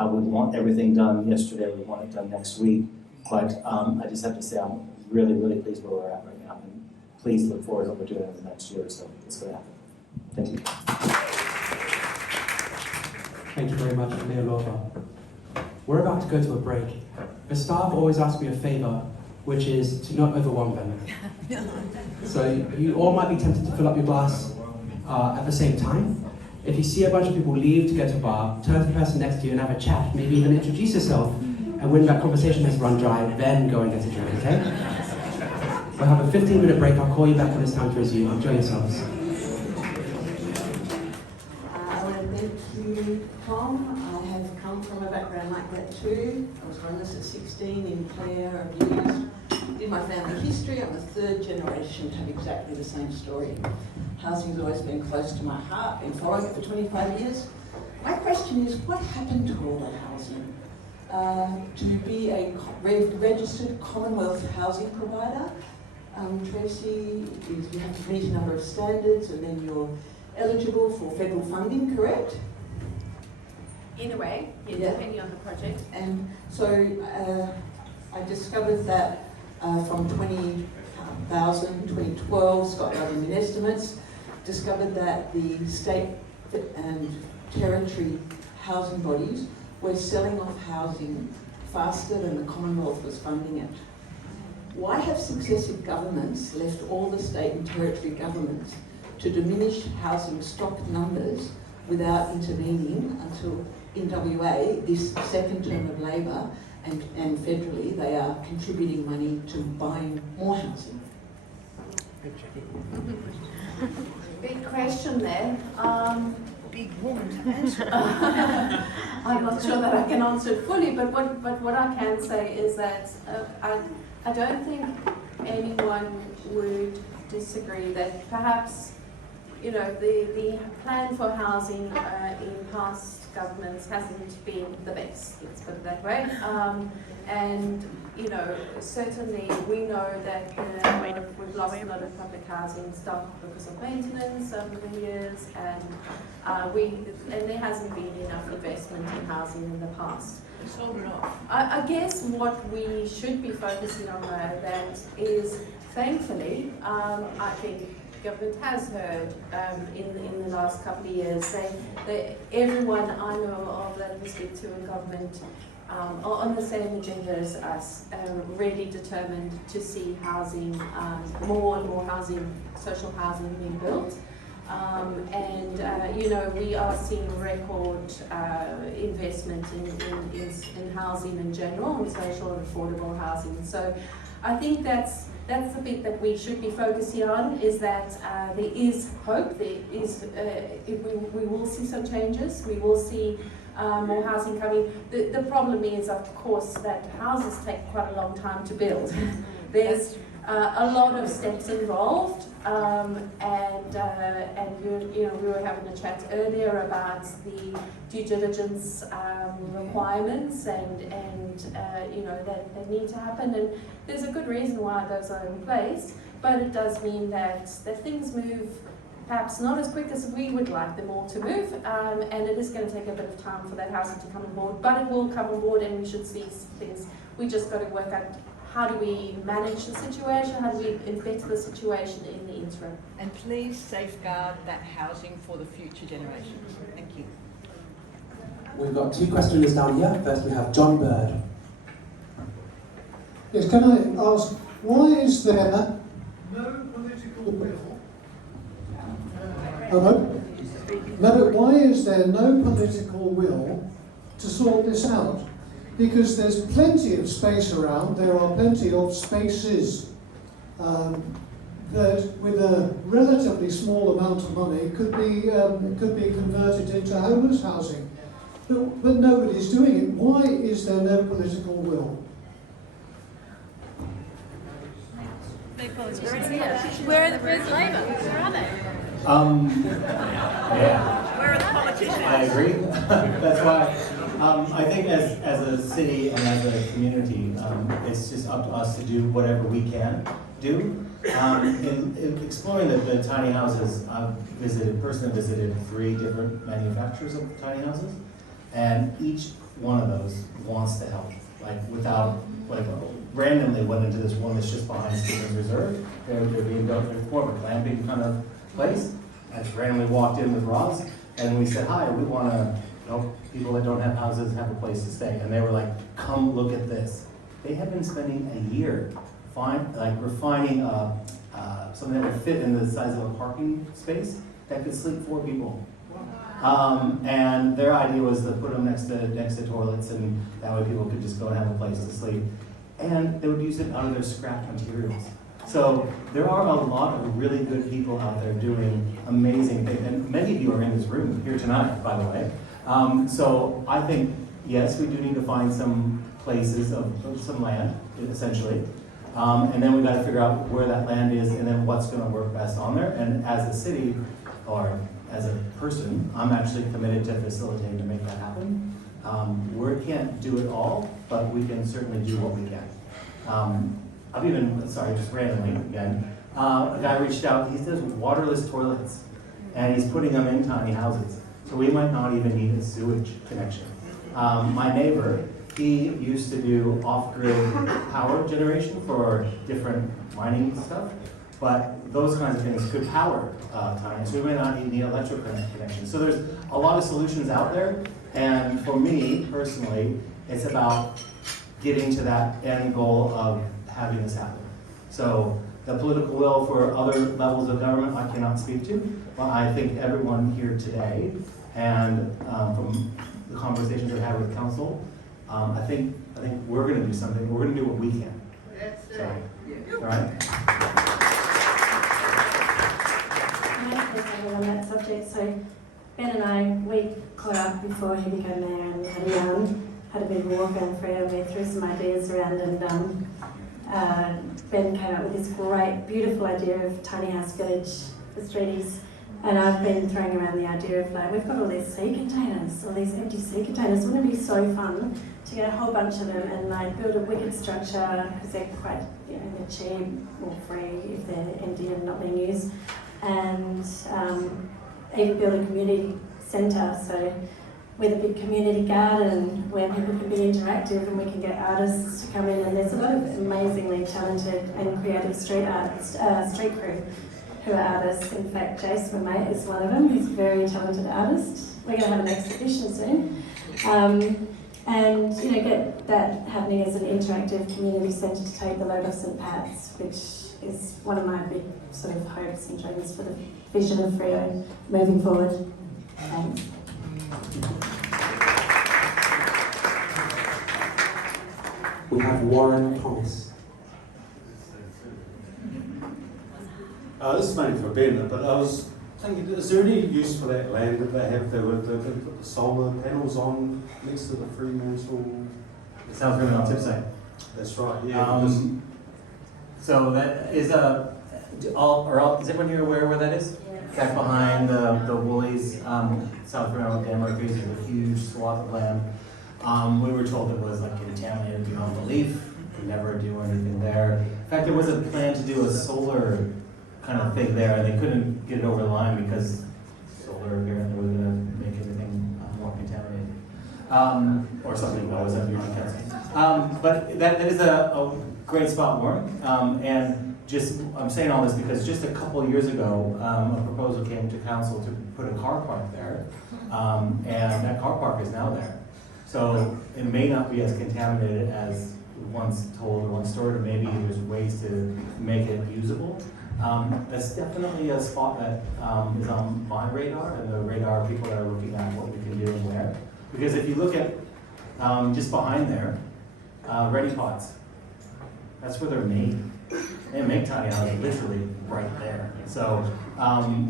we want everything done yesterday, we want it done next week, but I just have to say I'm really, really pleased where we're at right now, and please look forward to what we're doing in the next year or so. It's going to happen. Thank you. Thank you very much, Mayor Lawver. We're about to go to a break. The staff always ask me a favor, which is to not overwhelm them. So you all might be tempted to fill up your glass at the same time. If you see a bunch of people leave to go to a bar, turn to the person next to you and have a chat, maybe even introduce yourself, and when that conversation has run dry, then go and get a drink, okay? We'll have a 15-minute break. I'll call you back when it's time to resume. Enjoy yourselves. I want to thank you, Tom. I have come from a background like that too. I was homeless at 16 in Clare, abused. Did my family history. I'm the third generation to have exactly the same story. Housing's always been close to my heart, been following it for 25 years. My question is, what happened to all that housing? To be a registered Commonwealth housing provider, Tracy, you have to meet a number of standards and then you're eligible for federal funding, correct? In a way, yeah, Yeah. depending on the project. And so I discovered that from 2012, Scott Government estimates, discovered that the state and territory housing bodies were selling off housing faster than the Commonwealth was funding it. Why have successive governments left all the state and territory governments to diminish housing stock numbers without intervening until in WA, this second term of Labor and federally, they are contributing money to buying more housing? Big question there. Big woman to answer. I'm not sure that I can answer it fully, but what I can say is that I don't think anyone would disagree that perhaps, you know, the plan for housing in past governments hasn't been the best, let's put it that way. And, you know, certainly we know that we've lost a lot of public housing stock because of maintenance over the years, and there hasn't been enough investment in housing in the past. Sold it off. I guess what we should be focusing on though, that is, thankfully, I think government has heard in the last couple of years. Everyone I know of that we speak to in government are on the same agenda as us, really determined to see housing, more and more housing, social housing being built. You know, we are seeing record investment in housing in general, and social and affordable housing. So I think that's the bit that we should be focusing on, is that there is hope, there is, we will see some changes, we will see more housing coming. The problem is, of course, that houses take quite a long time to build. There's a lot of steps involved, we were having a chat earlier about the due diligence requirements and you know, that need to happen, and there's a good reason why those are in place, but it does mean that things move perhaps not as quick as we would like them all to move, and it is going to take a bit of time for that housing to come on board, but it will come on board, and we should see things. We just got to work out, how do we manage the situation? How do we better the situation in the interim? And please safeguard that housing for the future generations. Thank you. We've got two questioners down here. First we have John Bird. Yes, can I ask, why is there no political will? Why is there no political will to sort this out? Because there's plenty of space around, there are plenty of spaces that with a relatively small amount of money could be converted into homeless housing. But nobody's doing it. Why is there no political will? Where's Labor? Where are they? Yeah. Where are the politicians? I agree. That's why I think as a city and as a community, it's just up to us to do whatever we can do. In exploring the tiny houses, I've personally visited 3 different manufacturers of tiny houses, and each one of those wants to help. Randomly went into this one that's just behind Stevens Reserve. They're being built in a glamping kind of place. I just randomly walked in with Roz, and we said, hi, we want to help people that don't have houses have a place to stay. And they were like, come look at this. They have been spending a year refining something that would fit in the size of a parking space that could sleep 4 people. And their idea was to put them next to toilets, and that way people could just go and have a place to sleep. And they would use it out of their scrap materials. So there are a lot of really good people out there doing amazing things, and many of you are in this room here tonight, by the way. So I think, yes, we do need to find some places of some land, essentially. And then we've got to figure out where that land is and then what's going to work best on there. And as a city, or as a person, I'm actually committed to facilitating to make that happen. We can't do it all, but we can certainly do what we can. Just randomly again, a guy reached out, he does waterless toilets, and he's putting them in tiny houses. So we might not even need a sewage connection. My neighbor, he used to do off-grid power generation for different mining stuff, but those kinds of things could power tiny, so we may not need the electric connection. So there's a lot of solutions out there, and for me personally, it's about getting to that end goal of having this happen. So the political will for other levels of government I cannot speak to, but I think everyone here today, and from the conversations I've had with council, I think we're going to do something. We're going to do what we can. So, all right. On that subject, so Ben and I, we caught up before he became mayor and had a bit of a walk around Freya, we threw some ideas around, and Ben came up with this great, beautiful idea of tiny house village for streeties. And I've been throwing around the idea of like, we've got all these sea containers, all these empty sea containers. Wouldn't it be so fun to get a whole bunch of them and like build a wicked structure, because they're quite, you know, they're cheap or free if they're empty and not being used. And even build a community centre, so with a big community garden where people can be interactive and we can get artists to come in. And there's a lot of amazingly talented and creative street crew who are artists. In fact, Jace, my mate, is one of them. He's a very talented artist. We're going to have an exhibition soon. And you know, get that happening as an interactive community centre to take the load off St Pat's, which is one of my big sort of hopes and dreams for the vision of Freo moving forward. Thanks. We have Warren Thomas. This is mainly for Ben, but I was thinking, is there any use for that land that they have there with the solar panels on next to the Fremantle? It sounds really on tip site. That's right, yeah. So that is is everyone here aware where that is? Back behind the Woolies, South Fremantle Dam, there's a huge swath of land. We were told it was like contaminated beyond belief. Could never do anything there. In fact, there was a plan to do a solar kind of thing there, and they couldn't get it over the line because solar apparently was going to make everything more contaminated, or something that was under your council. But that is a great spot, Warren. And just I'm saying all this because just a couple of years ago, a proposal came to council to put a car park there, and that car park is now there. So it may not be as contaminated as once told or once stored, or maybe there's ways to make it usable. That's definitely a spot that is on my radar and the radar of people that are looking at what we can do and where. Because if you look at just behind there, Ready Pots, that's where they're made. They make tiny houses literally right there. So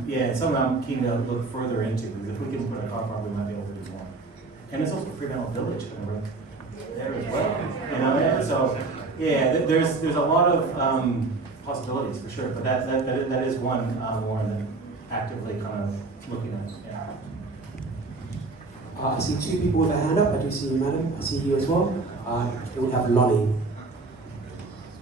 yeah, it's something I'm keen to look further into, because if we can put a car park, we might be able to do more. And it's also Fremantle Village right there as well. You know, yeah, so yeah, there's a lot of possibilities for sure, but that is one that actively kind of looking at. Yeah. I see two people with a hand up. I do see you, madam. I see you as well. We have Lonnie.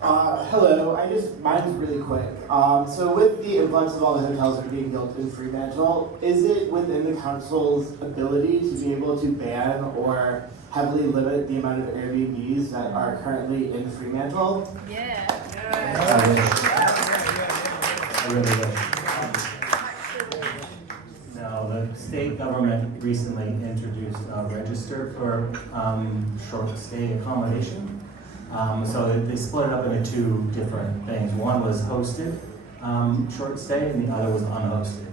Hello, mine's really quick. So with the influx of all the hotels that are being built in Fremantle, is it within the council's ability to be able to ban or heavily limit the amount of Airbnbs that are currently in Fremantle? Yeah. I really wish. No, the state government recently introduced a register for short stay accommodation. So they split it up into two different things. One was hosted short stay, and the other was unhosted.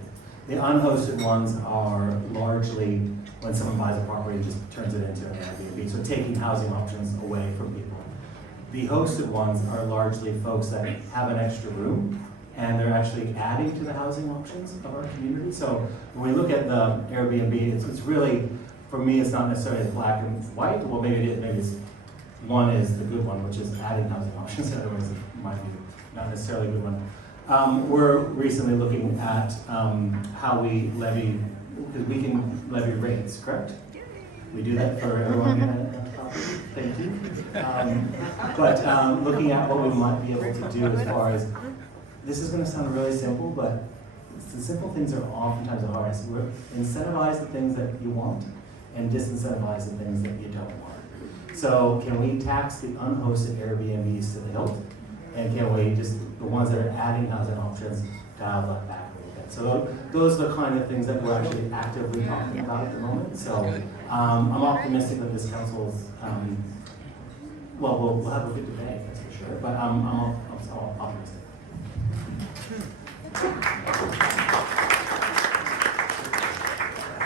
The unhosted ones are largely when someone buys a property and just turns it into an Airbnb, so taking housing options away from people. The hosted ones are largely folks that have an extra room, and they're actually adding to the housing options of our community. So when we look at the Airbnb, it's really, for me, it's not necessarily black and white. Well, maybe it is. Maybe it's one is the good one, which is adding housing options. Otherwise, it might be not necessarily a good one. We're recently looking at how we levy, because we can levy rates, correct? We do that for everyone in that property. Thank you. But looking at what we might be able to do as far as, this is going to sound really simple, but the simple things are oftentimes the hardest. We're incentivize the things that you want and disincentivize the things that you don't want. So can we tax the unhosted Airbnbs to the hilt? And can we just, the ones that are adding housing options, dial that back a little bit? So those are the kind of things that we're actually actively talking about at the moment. So I'm optimistic that this council's, well, we'll have a good debate, that's for sure, but I'm optimistic.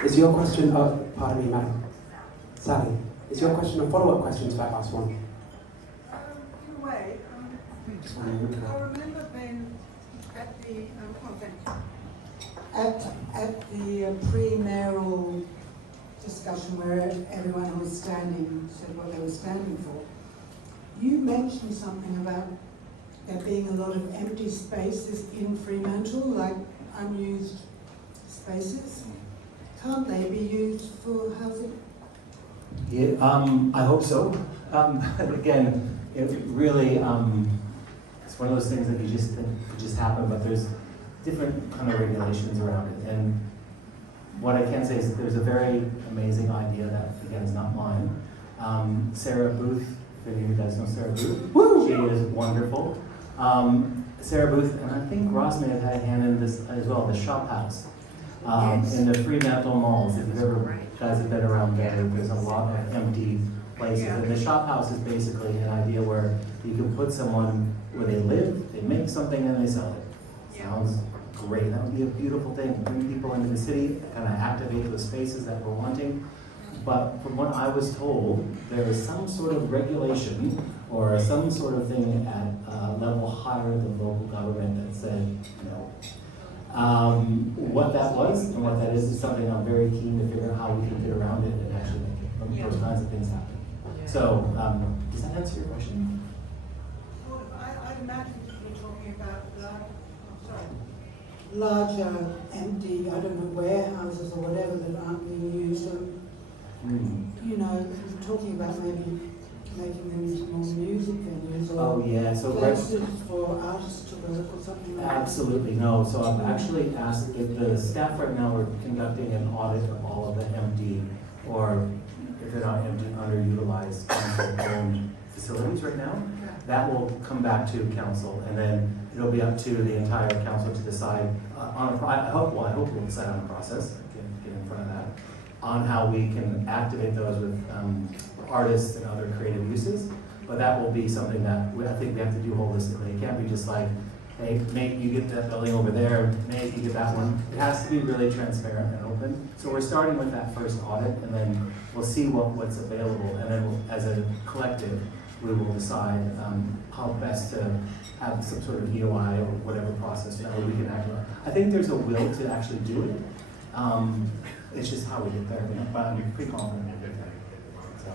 Is your question, pardon me, madam, Sally, is your question a follow-up question to that last one? In a way, I remember being at the at the pre-mayoral discussion where everyone who was standing said what they were standing for. You mentioned something about there being a lot of empty spaces in Fremantle, like unused spaces. Can't they be used for housing? Yeah, I hope so. Again, it really, it's one of those things that you just think could just happen, but there's different kind of regulations around it. And what I can say is that there's a very amazing idea that, again, is not mine. Sarah Booth, if any of you guys know Sarah Booth, she is wonderful. Sarah Booth, and I think Ross may have had a hand in this as well, the shop house. In the Fremantle malls, if you've ever guys have been around there, there's a lot of empty places. And the shop house is basically an idea where you can put someone where they live, they make something and they sell it. Sounds great. That would be a beautiful thing. Bring people into the city, kind of activate those spaces that we're wanting. But from what I was told, there is some sort of regulation or some sort of thing at a level higher than local government that said no. What that was and what that is something I'm very keen to figure out how we can get around it and actually make those kinds of things happen. So, does that answer your question? Sort of. I imagine you're talking about larger empty, I don't know, warehouses or whatever that aren't being used. You know, talking about maybe making them into more music venues or so places for artists to work or something like that. Absolutely, no. So I've actually asked the staff right now, we're conducting an audit of all of the empty, or if they're not empty, underutilized council-owned facilities right now. That will come back to council, and then it'll be up to the entire council to decide I hope we'll decide on a process, get in front of that, on how we can activate those with artists and other creative uses. But that will be something that I think we have to do holistically. It can't be just like, hey, Nate, you get that building over there, Nate, you get that one. It has to be really transparent and open. So we're starting with that first audit, and then we'll see what's available, and then as a collective, we will decide how best to have some sort of EOI or whatever process that we can act on. I think there's a will to actually do it. It's just how we get there, but I'm pretty confident we'll get there.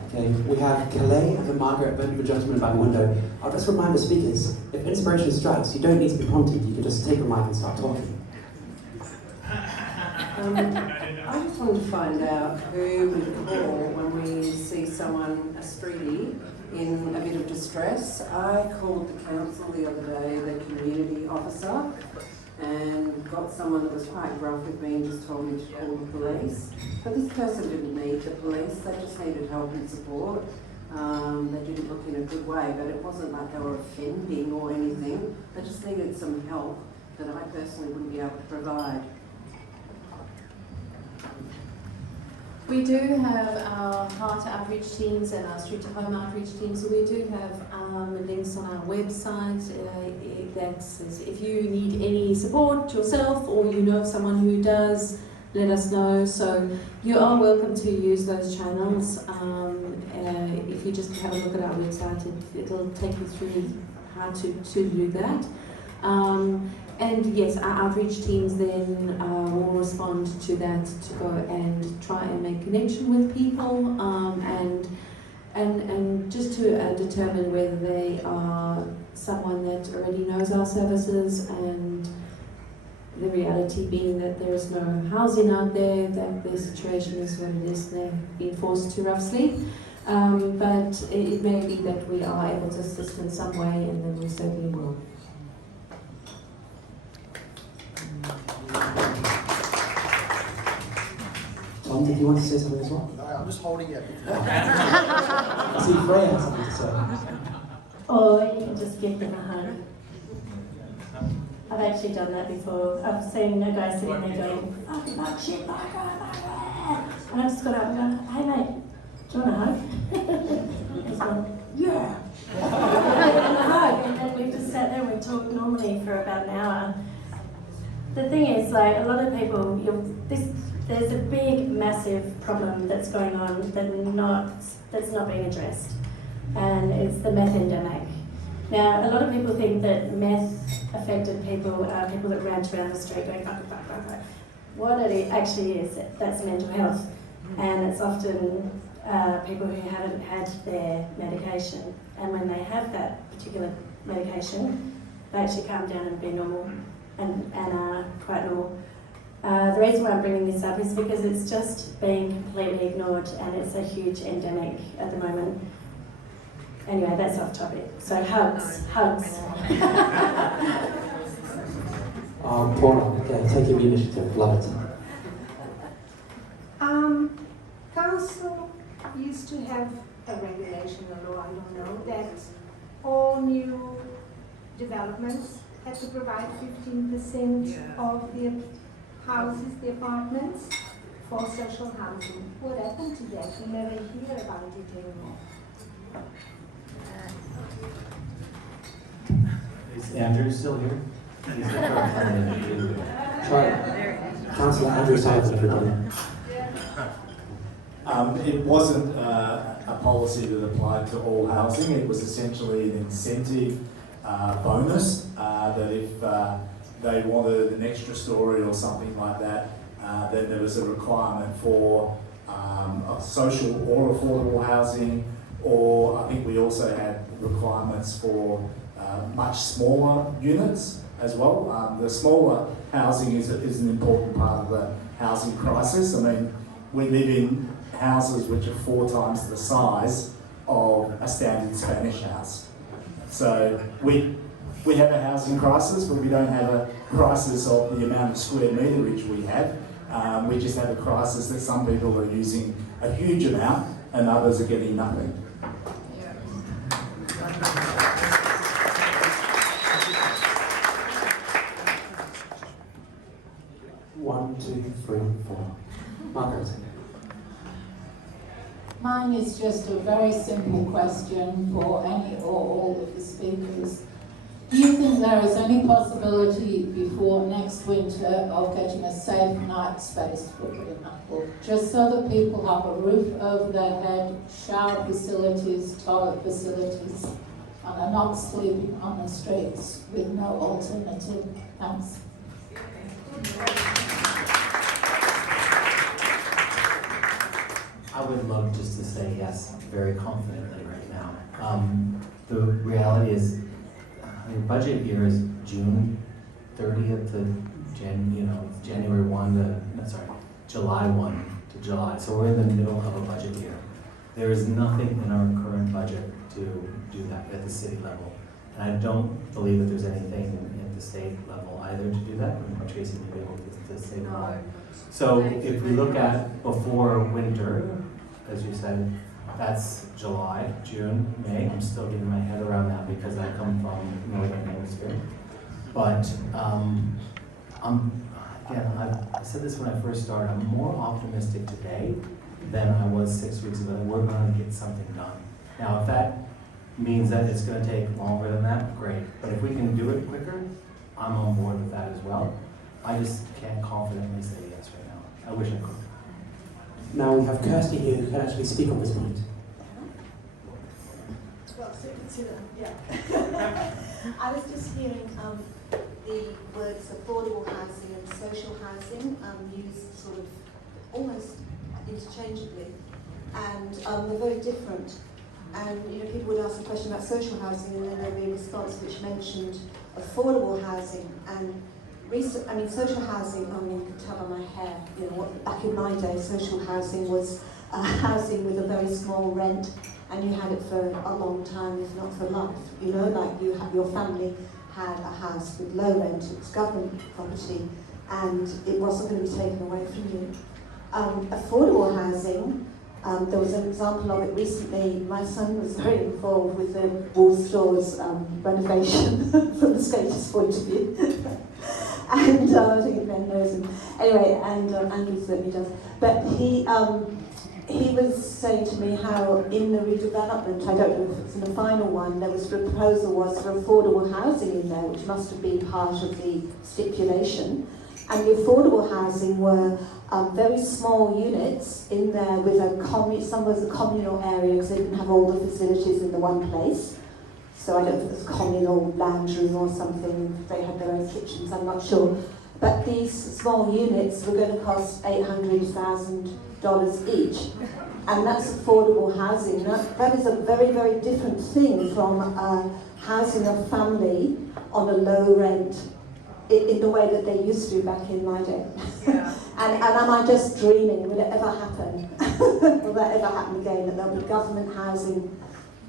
Okay, we have Calais and Margaret, the gentleman by the window. I'll just remind the speakers, if inspiration strikes, you don't need to be prompted, you can just take a mic and start talking. I just wanted to find out who we call when we see someone, a streetie, in a bit of distress. I called the council the other day, the community officer, and got someone that was quite gruff with me and just told me to call the police. But this person didn't need the police, they just needed help and support. They didn't look in a good way, but it wasn't like they were offending or anything. They just needed some help that I personally wouldn't be able to provide. We do have our heart outreach teams and our street to home outreach teams. So we do have links on our website. That says if you need any support yourself or you know someone who does, let us know. So you are welcome to use those channels. If you just have a look at our website, it'll take you through how to do that. And yes, our outreach teams then will respond to that to go and try and make connection with people and just to determine whether they are someone that already knows our services, and the reality being that there is no housing out there, that their situation is what it is, they're being forced to rough sleep. But it may be that we are able to assist in some way, and then we certainly will. Tom, did you want to say something as well? No, I'm just holding it. I see Freya has something to say. Or you can just give them a hug. I've actually done that before. I've seen a guy sitting there going, fuck shit, fuck. And I just got up and gone, hey mate, do you want a hug? He's gone, yeah. And a hug, and then we just sat there and we talked normally for about an hour. The thing is, like, a lot of people, there's a big, massive problem that's going on that's not being addressed, and it's the meth endemic. Now, a lot of people think that meth-affected people are people that rant around the street going fuck. What it actually is, that's mental health, and it's often people who haven't had their medication, and when they have that particular medication, they actually calm down and be normal, and are quite normal. The reason why I'm bringing this up is because it's just being completely ignored, and it's a huge endemic at the moment. Anyway, that's off topic. So hugs. Paula, okay, taking the initiative, love it. Council used to have a regulation, a law, I don't know, that all new developments had to provide 15% of the houses, the apartments, for social housing. What happened to that? We never hear about it anymore. Is Andrew still here? He's the current Try Councillor Andrew Sullivan, everybody. It wasn't a policy that applied to all housing. It was essentially an incentive bonus that if they wanted an extra story or something like that, then there was a requirement for social or affordable housing, or I think we also had requirements for much smaller units as well. The smaller housing is an important part of the housing crisis. I mean, we live in houses which are 4 times the size of a standard Spanish house. So we have a housing crisis, but we don't have a crisis of the amount of square meterage we have. We just have a crisis that some people are using a huge amount and others are getting nothing. One, two, three, four. Margaret. Mine is just a very simple question for any or all of the speakers. Do you think there is any possibility before next winter of getting a safe night space for Fremantle, just so that people have a roof over their head, shower facilities, toilet facilities, and are not sleeping on the streets with no alternative? Thanks. I would love just to say yes, very confidently right now. The reality is, your budget year is June 30th to January 1 to, July 1 to July. So we're in the middle of a budget year. There is nothing in our current budget to do that at the city level. And I don't believe that there's anything at the state level either to do that, in which case you'd be able to get to the state level. So if we look at before winter, as you said, that's July, June, May. I'm still getting my head around that because I come from Northern Hemisphere. But I said this when I first started, I'm more optimistic today than I was 6 weeks ago that we're going to get something done. Now, if that means that it's going to take longer than that, great. But if we can do it quicker, I'm on board with that as well. I just can't confidently say yes right now. I wish I could. Now we have Kirsty here who can actually speak on this point. Well, so consider, yeah. I was just hearing the words affordable housing and social housing used sort of almost interchangeably, and they're very different. And people would ask a question about social housing, and then there'd be a response which mentioned affordable housing. And social housing, you can tell by my hair, back in my day, social housing was housing with a very small rent, and you had it for a long time, if not for life. Like your family had a house with low rent, it was government property, and it wasn't going to be taken away from you. affordable housing, there was an example of it recently. My son was very involved with the Wool Stores renovation from the status point of view. And I think Ben knows him. Anyway, and Andrew certainly does. But he was saying to me how in the redevelopment, I don't know if it's in the final one, there was a proposal was for affordable housing in there, which must have been part of the stipulation. And the affordable housing were very small units in there with some was a communal area because they didn't have all the facilities in the one place. So I don't know if it was a communal lounge room or something, they had their own kitchens, I'm not sure. But these small units were going to cost $800,000 each. And that's affordable housing. That is a very, very different thing from housing a family on a low rent in the way that they used to back in my day. Yeah. and am I just dreaming? Will it ever happen? Will that ever happen again? That there'll be government housing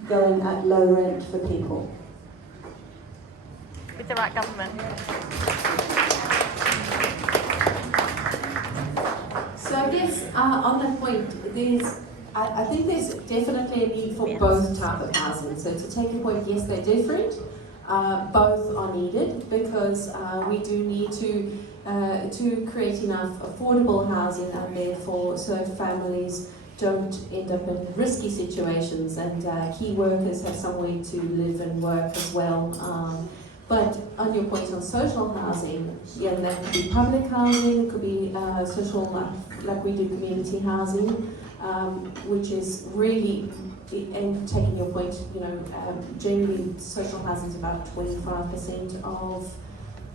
going at low rent for people? With the right government. So I guess on that point, I think there's definitely a need for both types of housing. So to take your point, yes, they're different. Both are needed because we do need to create enough affordable housing and therefore so families don't end up in risky situations and key workers have somewhere to live and work as well. But on your point on social housing, yeah, that could be public housing, it could be social, like we do community housing, which is really, and taking your point, generally social housing is about 25% of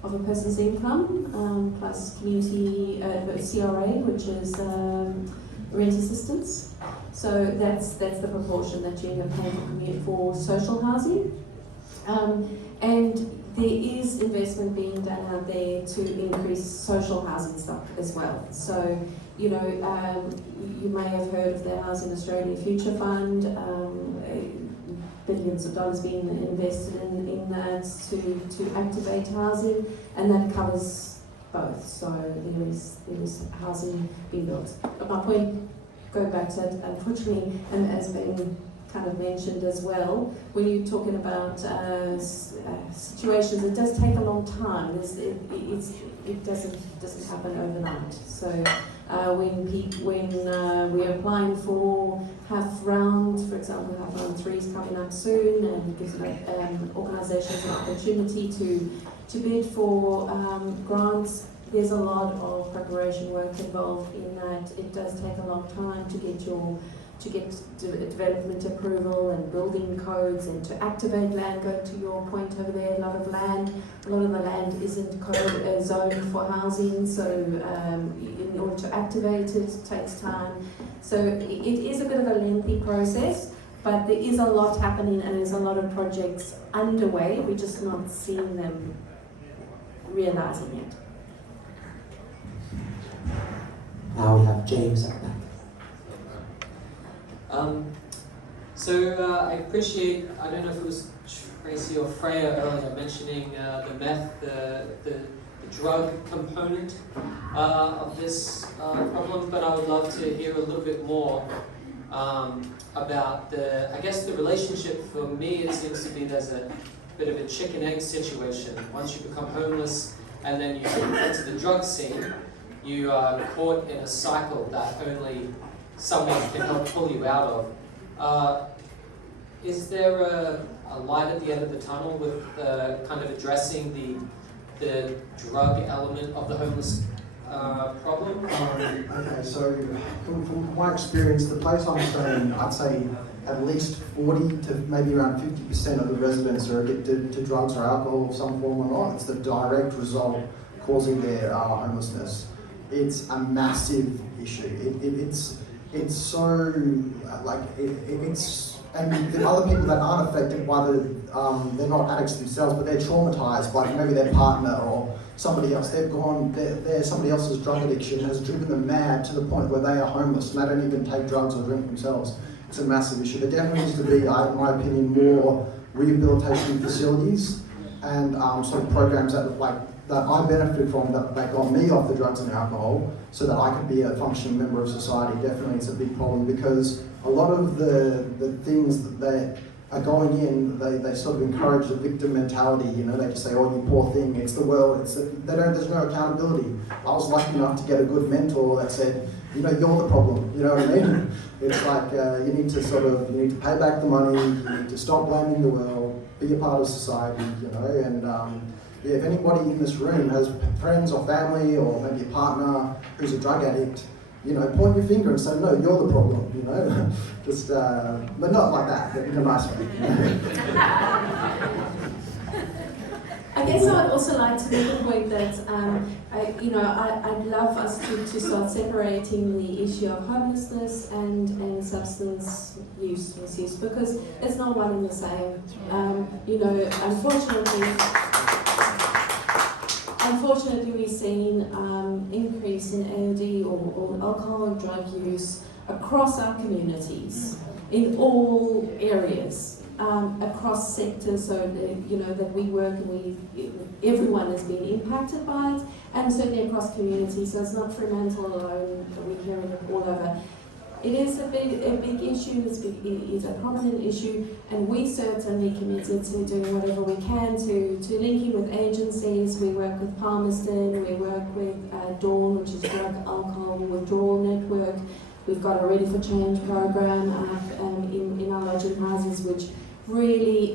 a person's income, plus community CRA, which is rent assistance. So that's the proportion that you end up paying for social housing. And there is investment being done out there to increase social housing stock as well. So, you may have heard of the Housing Australia Future Fund, billions of dollars being invested in that to activate housing, and that covers both. So there is housing being built. But my point, going back to it, unfortunately, and has been kind of mentioned as well, when you're talking about situations, it does take a long time. It doesn't happen overnight. So when we're applying for half round, for example, half round 3 is coming up soon, and it gives organisations an opportunity to bid for grants. There's a lot of preparation work involved in that. It does take a long time to get development approval and building codes and to activate land. Go to your point over there, a lot of the land isn't zoned for housing, so in order to activate it takes time. So it is a bit of a lengthy process, but there is a lot happening and there's a lot of projects underway. We're just not seeing them realising yet. Now we have James at the back. I appreciate, I don't know if it was Traci or Freya earlier mentioning the meth, the drug component of this problem, but I would love to hear a little bit more about the relationship. For me, it seems to be there's a bit of a chicken egg situation. Once you become homeless and then you enter the drug scene, you are caught in a cycle that only someone can help pull you out of. Is there a light at the end of the tunnel with kind of addressing the drug element of the homeless problem? Okay, so from my experience, the place I'm staying, I'd say at least 40 to maybe around 50% of the residents are addicted to drugs or alcohol of some form or not. It's the direct result causing their homelessness. It's a massive issue. It's so and the other people that aren't affected by they're not addicts themselves, but they're traumatized by maybe their partner or somebody else. Somebody else's drug addiction has driven them mad to the point where they are homeless and they don't even take drugs or drink themselves. It's a massive issue. There definitely needs to be, in my opinion, more rehabilitation facilities and sort of programs that that I benefited from, that got me off the drugs and alcohol, so that I could be a functioning member of society. Definitely it's a big problem, because a lot of the things that they are going in, they sort of encourage the victim mentality. You know, they just say, "Oh, you poor thing, it's the world." There's no accountability. I was lucky enough to get a good mentor that said, "You know, you're the problem." You know what I mean? It's like you need to pay back the money. You need to stop blaming the world. Be a part of society. You know, and yeah, if anybody in this room has friends or family or maybe a partner who's a drug addict, you know, point your finger and say, "No, you're the problem," you know. Just, but not like that, but in a nice way. You know? I guess I would also like to make the point that, I'd love us to start separating the issue of homelessness and substance misuse, because it's not one and the same. Unfortunately, we've seen increase in AOD or alcohol and drug use across our communities, in all areas, across sectors, so that we work and everyone has been impacted by it, and certainly across communities. So it's not Fremantle alone; we're hearing it all over. It is a big issue. It's a prominent issue, and we certainly committed to doing whatever we can to linking with agencies. We work with Palmerston. We work with Dawn, which is Drug Alcohol Withdrawal Network. We've got a Ready for Change program in our lodging houses, which really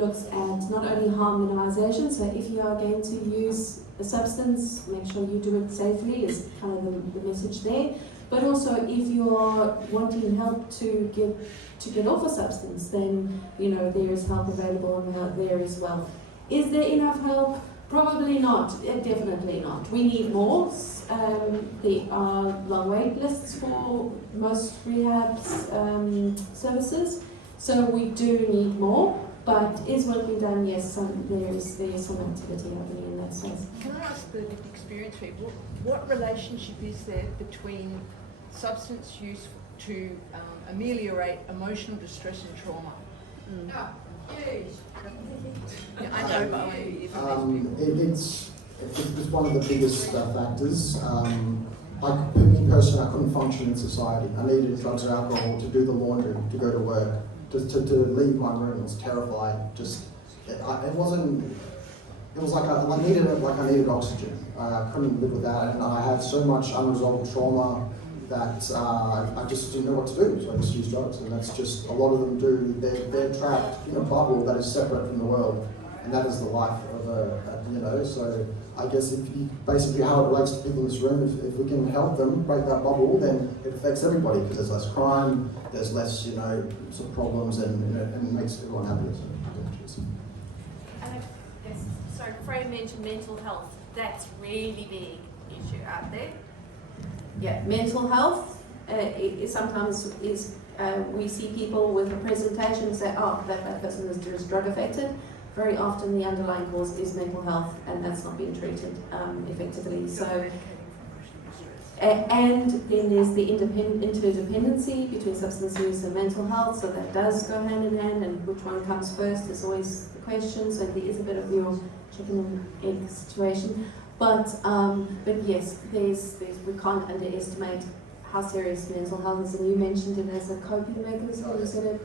looks at not only harm minimisation. So if you are going to use a substance, make sure you do it safely. Is kind of the message there. But also, if you are wanting help to get off a substance, then there is help available there as well. Is there enough help? Probably not. Definitely not. We need more. There are long wait lists for most rehab services, so we do need more. But is work being done? Yes, there is some activity happening in that space. Can I ask the experience people, what relationship is there between substance use to ameliorate emotional distress and trauma? Yeah, I know, but it's one of the biggest factors. Like me personally, I couldn't function in society. I needed drugs or alcohol to do the laundry, to go to work, to leave my room. I was terrified. It was like I needed oxygen. I couldn't live without it, and I had so much unresolved trauma that I just didn't know what to do, so I just used drugs, and that's just, a lot of them do, they're trapped in a bubble that is separate from the world, and that is the life of so I guess if you, basically how it relates to people in this room, if we can help them break that bubble, then it affects everybody, because there's less crime, there's less, sort of problems, and it makes everyone happier. So Freya mentioned mental health. That's really big issue out there. Yeah, mental health sometimes is, we see people with a presentation say, oh, that person is drug affected. Very often the underlying cause is mental health, and that's not being treated effectively. So, and then there's the interdependency between substance use and mental health, so that does go hand in hand, and which one comes first is always the question. So there is a bit of your chicken and egg situation. But yes, we can't underestimate how serious mental health is, and you mentioned it as a coping mechanism, you said it,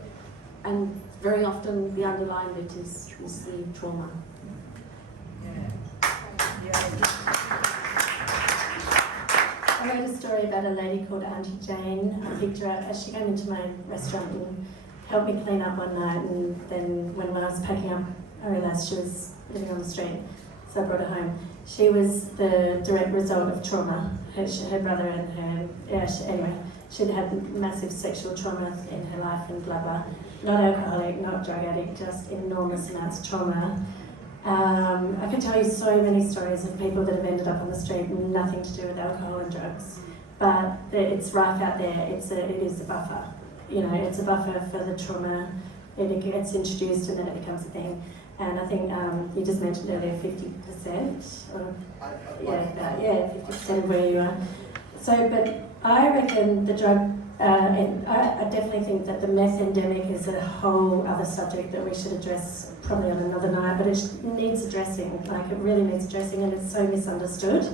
and very often the underlying bit is the trauma. I read a story about a lady called Auntie Jane. I picked her up as she came into my restaurant and helped me clean up one night, and then when I was packing up, I realised she was living on the street, so I brought her home. She was the direct result of trauma. Her brother and her, she'd had massive sexual trauma in her life and blah blah. Not alcoholic, not drug addict, just enormous amounts of trauma. I could tell you so many stories of people that have ended up on the street, nothing to do with alcohol and drugs. But it's rife out there. It is a buffer. It's a buffer for the trauma. It gets introduced and then it becomes a thing. And I think you just mentioned earlier 50%. 50% of where you are. So, but I reckon the drug and I definitely think that the meth endemic is a whole other subject that we should address probably on another night, but it needs addressing, like it really needs addressing, and it's so misunderstood.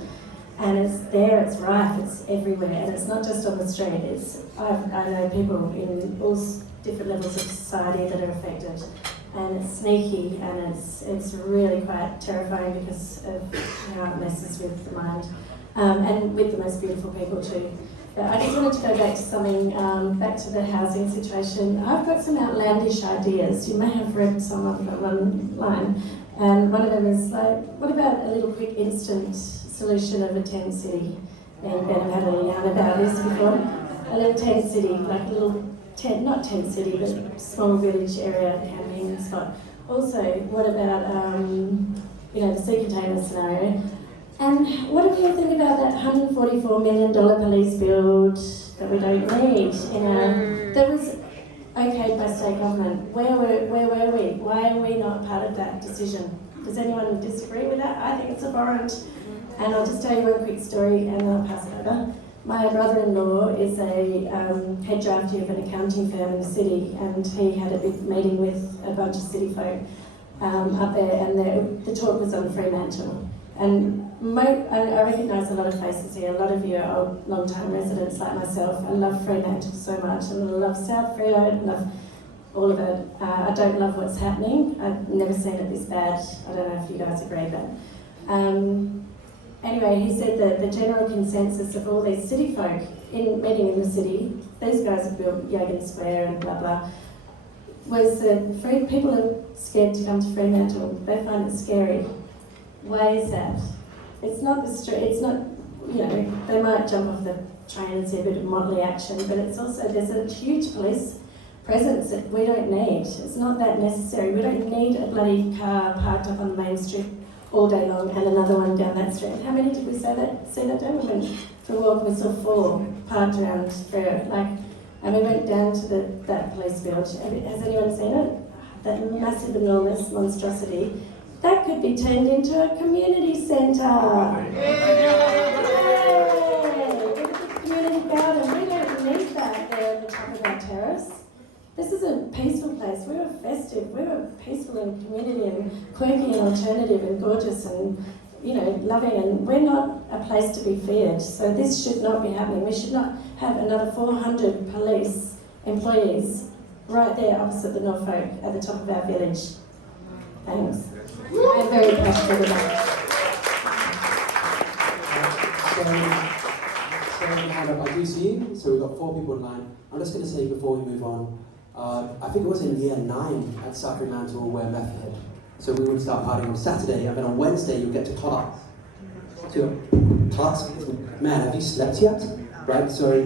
And it's there, it's rife, it's everywhere, and it's not just on the street. I know people in all different levels of society that are affected, and it's sneaky, and it's really quite terrifying because of how it messes with the mind, and with the most beautiful people too. But I just wanted to go back to something, back to the housing situation. I've got some outlandish ideas. You may have read some of them online, and one of them is like, what about a little quick instant solution of a tent city? And Ben, I've had a yarn about this before. A little tent city, like a little tent, not tent city, but small village area camping spot. Also, what about, the sea container scenario? And what do you think about that $144 million police build that we don't need? That was okayed by state government. Where were we? Why are we not part of that decision? Does anyone disagree with that? I think it's abhorrent. And I'll just tell you one quick story and then I'll pass it over. My brother-in-law is a head drafty of an accounting firm in the city, and he had a big meeting with a bunch of city folk up there, and the talk was on Fremantle. And I recognise a lot of faces here. A lot of you are long-time residents like myself. I love Fremantle so much, and I love South Freo, I love all of it. I don't love what's happening. I've never seen it this bad. I don't know if you guys agree, but anyway, he said that the general consensus of all these city folk meeting in the city, these guys have built Yagan Square and blah blah, was that people are scared to come to Fremantle. They find it scary. Why is that? It's not the street, it's not, they might jump off the train and see a bit of motley action, but it's also, there's a huge police presence that we don't need. It's not that necessary. We don't need a bloody car parked up on the main street all day long and another one down that street. How many did we see that day? We went for a walk, we saw 4 parked around Freya. And we went down to that police build. Has anyone seen it? That massive, enormous monstrosity. That could be turned into a community centre. Yay! With a community garden. We don't need that there at the top of our terrace. This is a peaceful place. We were festive. We were peaceful and community and quirky and alternative and gorgeous and, loving. And we're not a place to be feared. So this should not be happening. We should not have another 400 police employees right there opposite the Norfolk at the top of our village. Thanks. I'm very passionate about it. I do see you. So we've got 4 people in line. I'm just going to say before we move on, I think it was in year 9 at South Fremantle where meth hit. So we would start partying on Saturday, and then on Wednesday you get to Clot. So, Clot, man, have you slept yet? Right, so,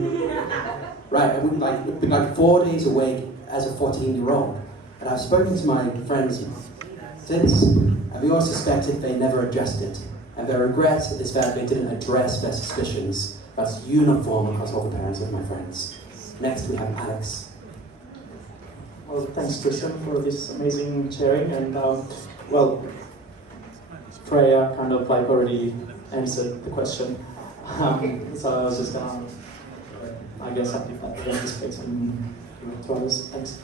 right, I would it'd be like 4 days awake as a 14-year-old. And I've spoken to my friends since, and we all suspected they never addressed it. And their regret is that they didn't address their suspicions. That's uniform across all the parents of my friends. Next we have Alex. Well, thanks Christian for this amazing sharing, and Freya kind of already answered the question. So I was just gonna, anticipate some to others. Thanks.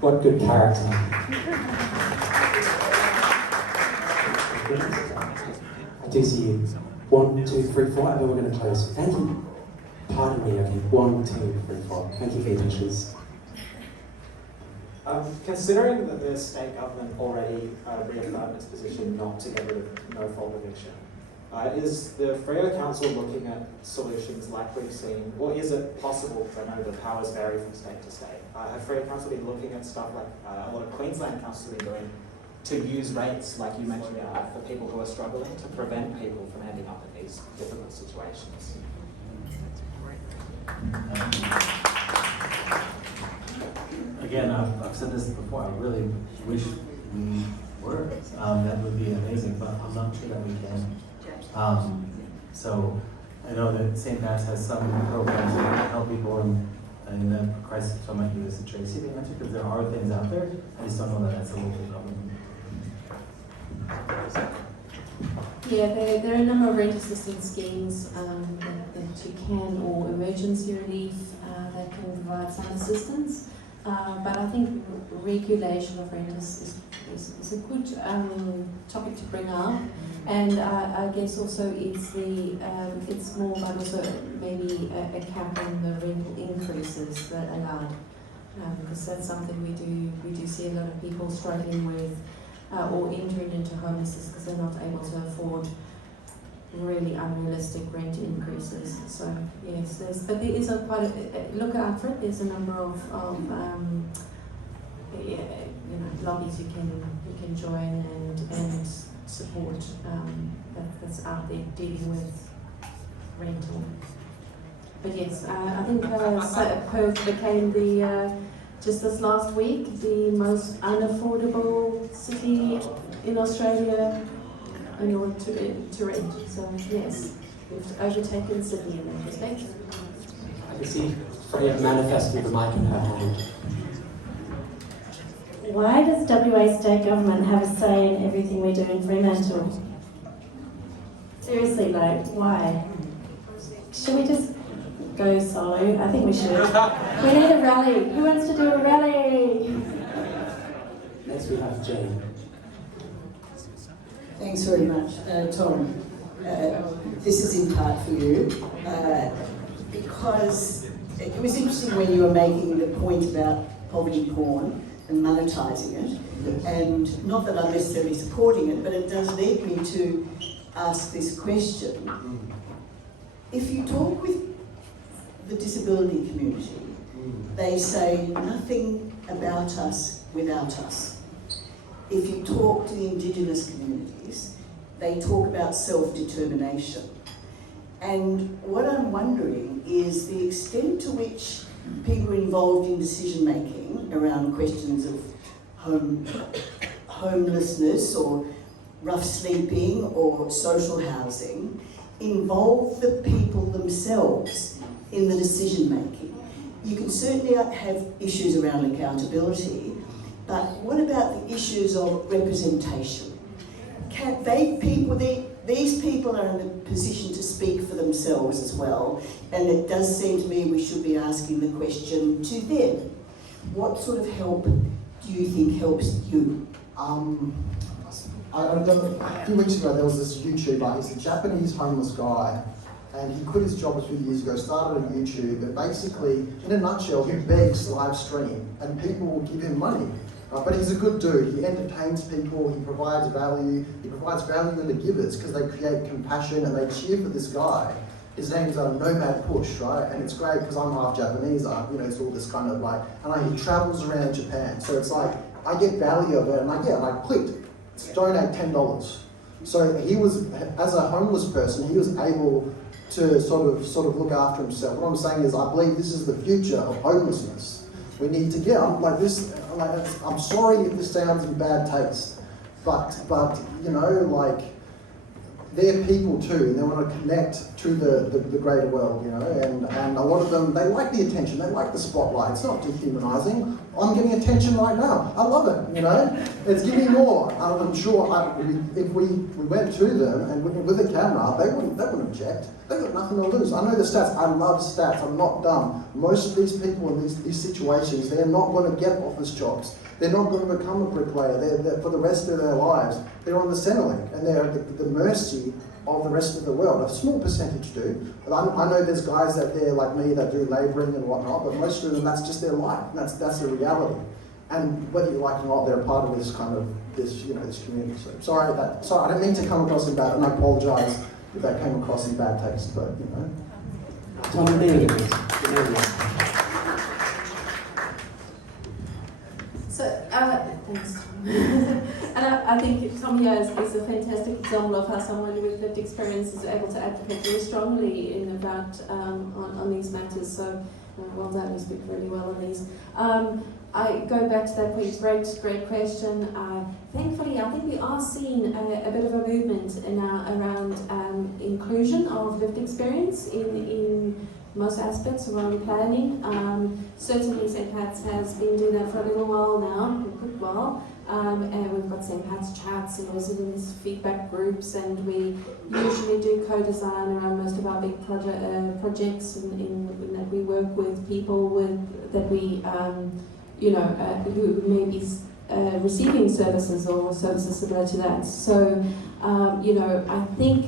What good character. I do see you. 1, 2, 3, 4, and then we're going to close. Thank you. Pardon me, okay. 1, 2, 3, 4. Thank you for your patience. Considering that the state government already reaffirmed its position not to get rid of no-fault eviction, is the Freya Council looking at solutions like we've seen, or is it possible, because I know the powers vary from state to state, have Freya Council been looking at stuff like a lot of Queensland councils have been doing, to use rates, like you mentioned, for people who are struggling, to prevent people from ending up in these difficult situations? Again, I've said this before, I really wish we were. That would be amazing, but I'm not sure that we can. So I know that St. Matt's has some programs that help people in the crisis, so I might use the Traci they mentioned, because there are things out there. I just don't know that that's a local government. Yeah, there are a number of rent assistance schemes that you can, or emergency relief that can provide some assistance. But I think regulation of rent is a good topic to bring up, and I guess also it's more about also maybe a cap on the rental increases that are allowed, because that's something we do see a lot of people struggling with, or entering into homelessness because they're not able to afford really unrealistic rent increases. So yes, but there is look out for it. There's a number of lobbies you can join and support that's out there dealing with rental. But yes, I think Perth became just this last week the most unaffordable city in Australia in order to rent. So yes, we've overtaken Sydney in that respect. I can see Freya manifesting the mic in her hand. Why does WA state government have a say in everything we do in Fremantle? Seriously, like, why? Should we just go solo? I think we should. We need a rally. Who wants to do a rally? Next we have Jane. Thanks very much, Tom. This is in part for you, because it was interesting when you were making the point about poverty porn and monetising it, and not that I'm necessarily supporting it, but it does lead me to ask this question. If you talk with the disability community, they say nothing about us without us. If you talk to the Indigenous communities, they talk about self-determination. And what I'm wondering is the extent to which people involved in decision-making around questions of homelessness or rough sleeping or social housing involve the people themselves in the decision-making. You can certainly have issues around accountability, but what about the issues of representation? These people are in a position to speak for themselves as well, and it does seem to me we should be asking the question to them. What sort of help do you think helps you? A few weeks ago there was this YouTuber, he's a Japanese homeless guy, and he quit his job a few years ago, started a YouTube, and basically, in a nutshell, he begs live stream, and people will give him money. But he's a good dude. He entertains people, he provides value in the givers because they create compassion and they cheer for this guy. His name's Nomad Push, right? And it's great because I'm half Japanese, it's all this kind of like, and he travels around Japan. So it's like, I get value of it, and I clicked, donate $10. So he was, as a homeless person, he was able to sort of look after himself. What I'm saying is, I believe this is the future of homelessness. We need to get I'm sorry if this sounds in bad taste, but they're people too, and they want to connect to the greater world, and a lot of them, they like the attention, they like the spotlight. It's not dehumanizing. I'm getting attention right now. I love it, It's giving more. I'm sure if we went to them and with a camera, they wouldn't object. They've got nothing to lose. I know the stats. I love stats. I'm not dumb. Most of these people in these situations, they're not going to get office jobs. They're not going to become a bricklayer. They're for the rest of their lives. They're on the Centrelink, and they're at the mercy of the rest of the world. A small percentage do. But I know there's guys that they're like me that do labouring and whatnot, but most of them, that's just their life. That's the reality. And whether you like it or not, they're a part of this this community. So sorry, I didn't mean to come across in bad, and I apologise if that came across in bad taste, but So, thanks. And I think Tom here is a fantastic example of how someone with lived experience is able to advocate very strongly on these matters. So, well done, you speak really well on these. I go back to that point. Great question. Thankfully, I think we are seeing a bit of a movement around inclusion of lived experience in most aspects around planning. Certainly St. Pat's has been doing that for a little while now, a good while. and we've got St. Pat's chats and residents feedback groups, and we usually do co-design around most of our big projects in that we work with people that we who may be receiving services or services similar to that. So I think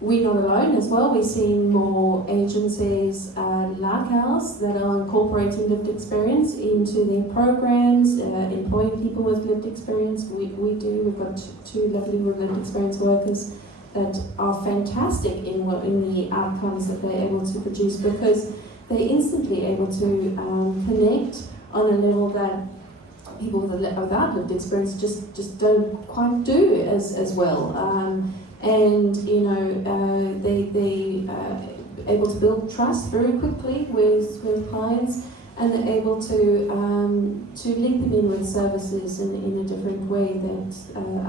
we're not alone as well. We're seeing more agencies like ours that are incorporating lived experience into their programs, employing people with lived experience. We've got two lovely lived experience workers that are fantastic in the outcomes that they're able to produce, because they're instantly able to connect on a level that people without lived experience just don't quite do as well. They able to build trust very quickly with clients, and they're able to link them in with services in a different way that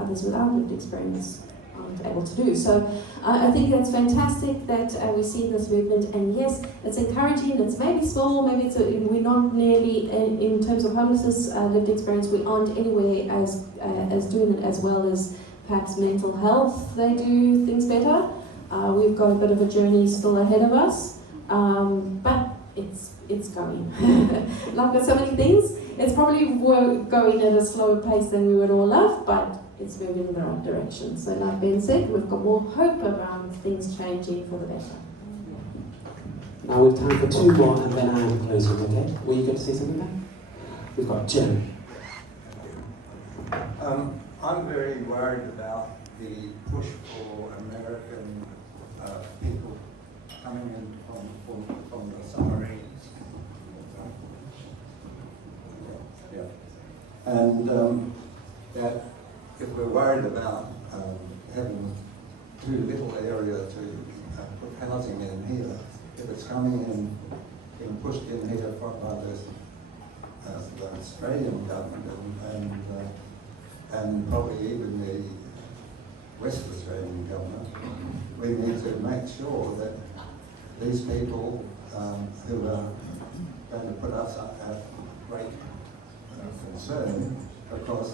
others without lived experience aren't able to do. So I think that's fantastic that we see this movement, and yes, it's encouraging. It's maybe small, maybe we're not nearly in terms of homelessness lived experience. We aren't anywhere as doing it as well as perhaps mental health. They do things better. We've got a bit of a journey still ahead of us, but it's going. And I've got so many things. It's probably going at a slower pace than we would all love, but it's moving in the right direction. So like Ben said, we've got more hope around things changing for the better. Now we've time for two more, and then I will close it, okay? Were you going to say something there? We've got Jim. I'm very worried about the push for American people coming in from the submarines. Yeah. And that if we're worried about having too little area to put housing in here, if it's coming in, being pushed in here by the Australian government and probably even the West Australian government, we need to make sure that these people who are going to put us at great concern, because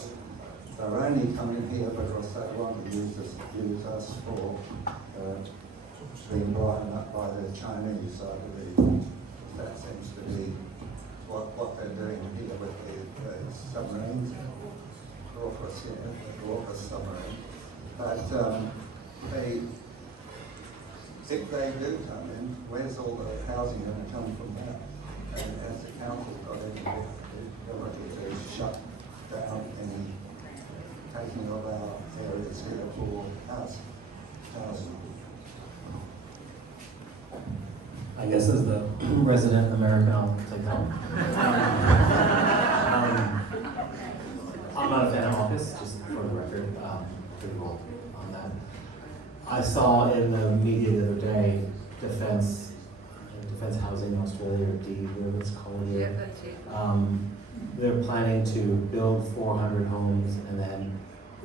they're only coming here because they want to use us for being brought up by the Chinese, I believe. That seems to be what they're doing here with the submarines. Lawver submarine. But if they do come in, where's all the housing going to come from that? And has the council got any ability to shut down any taking of our areas here for housing? I guess as the resident American, I'll take that one. I'm not a fan of office, just for the record, critical on that. I saw in the media the other day, Defence Housing Australia, or D, whatever it's called here. Yeah, that's it. They're planning to build 400 homes and then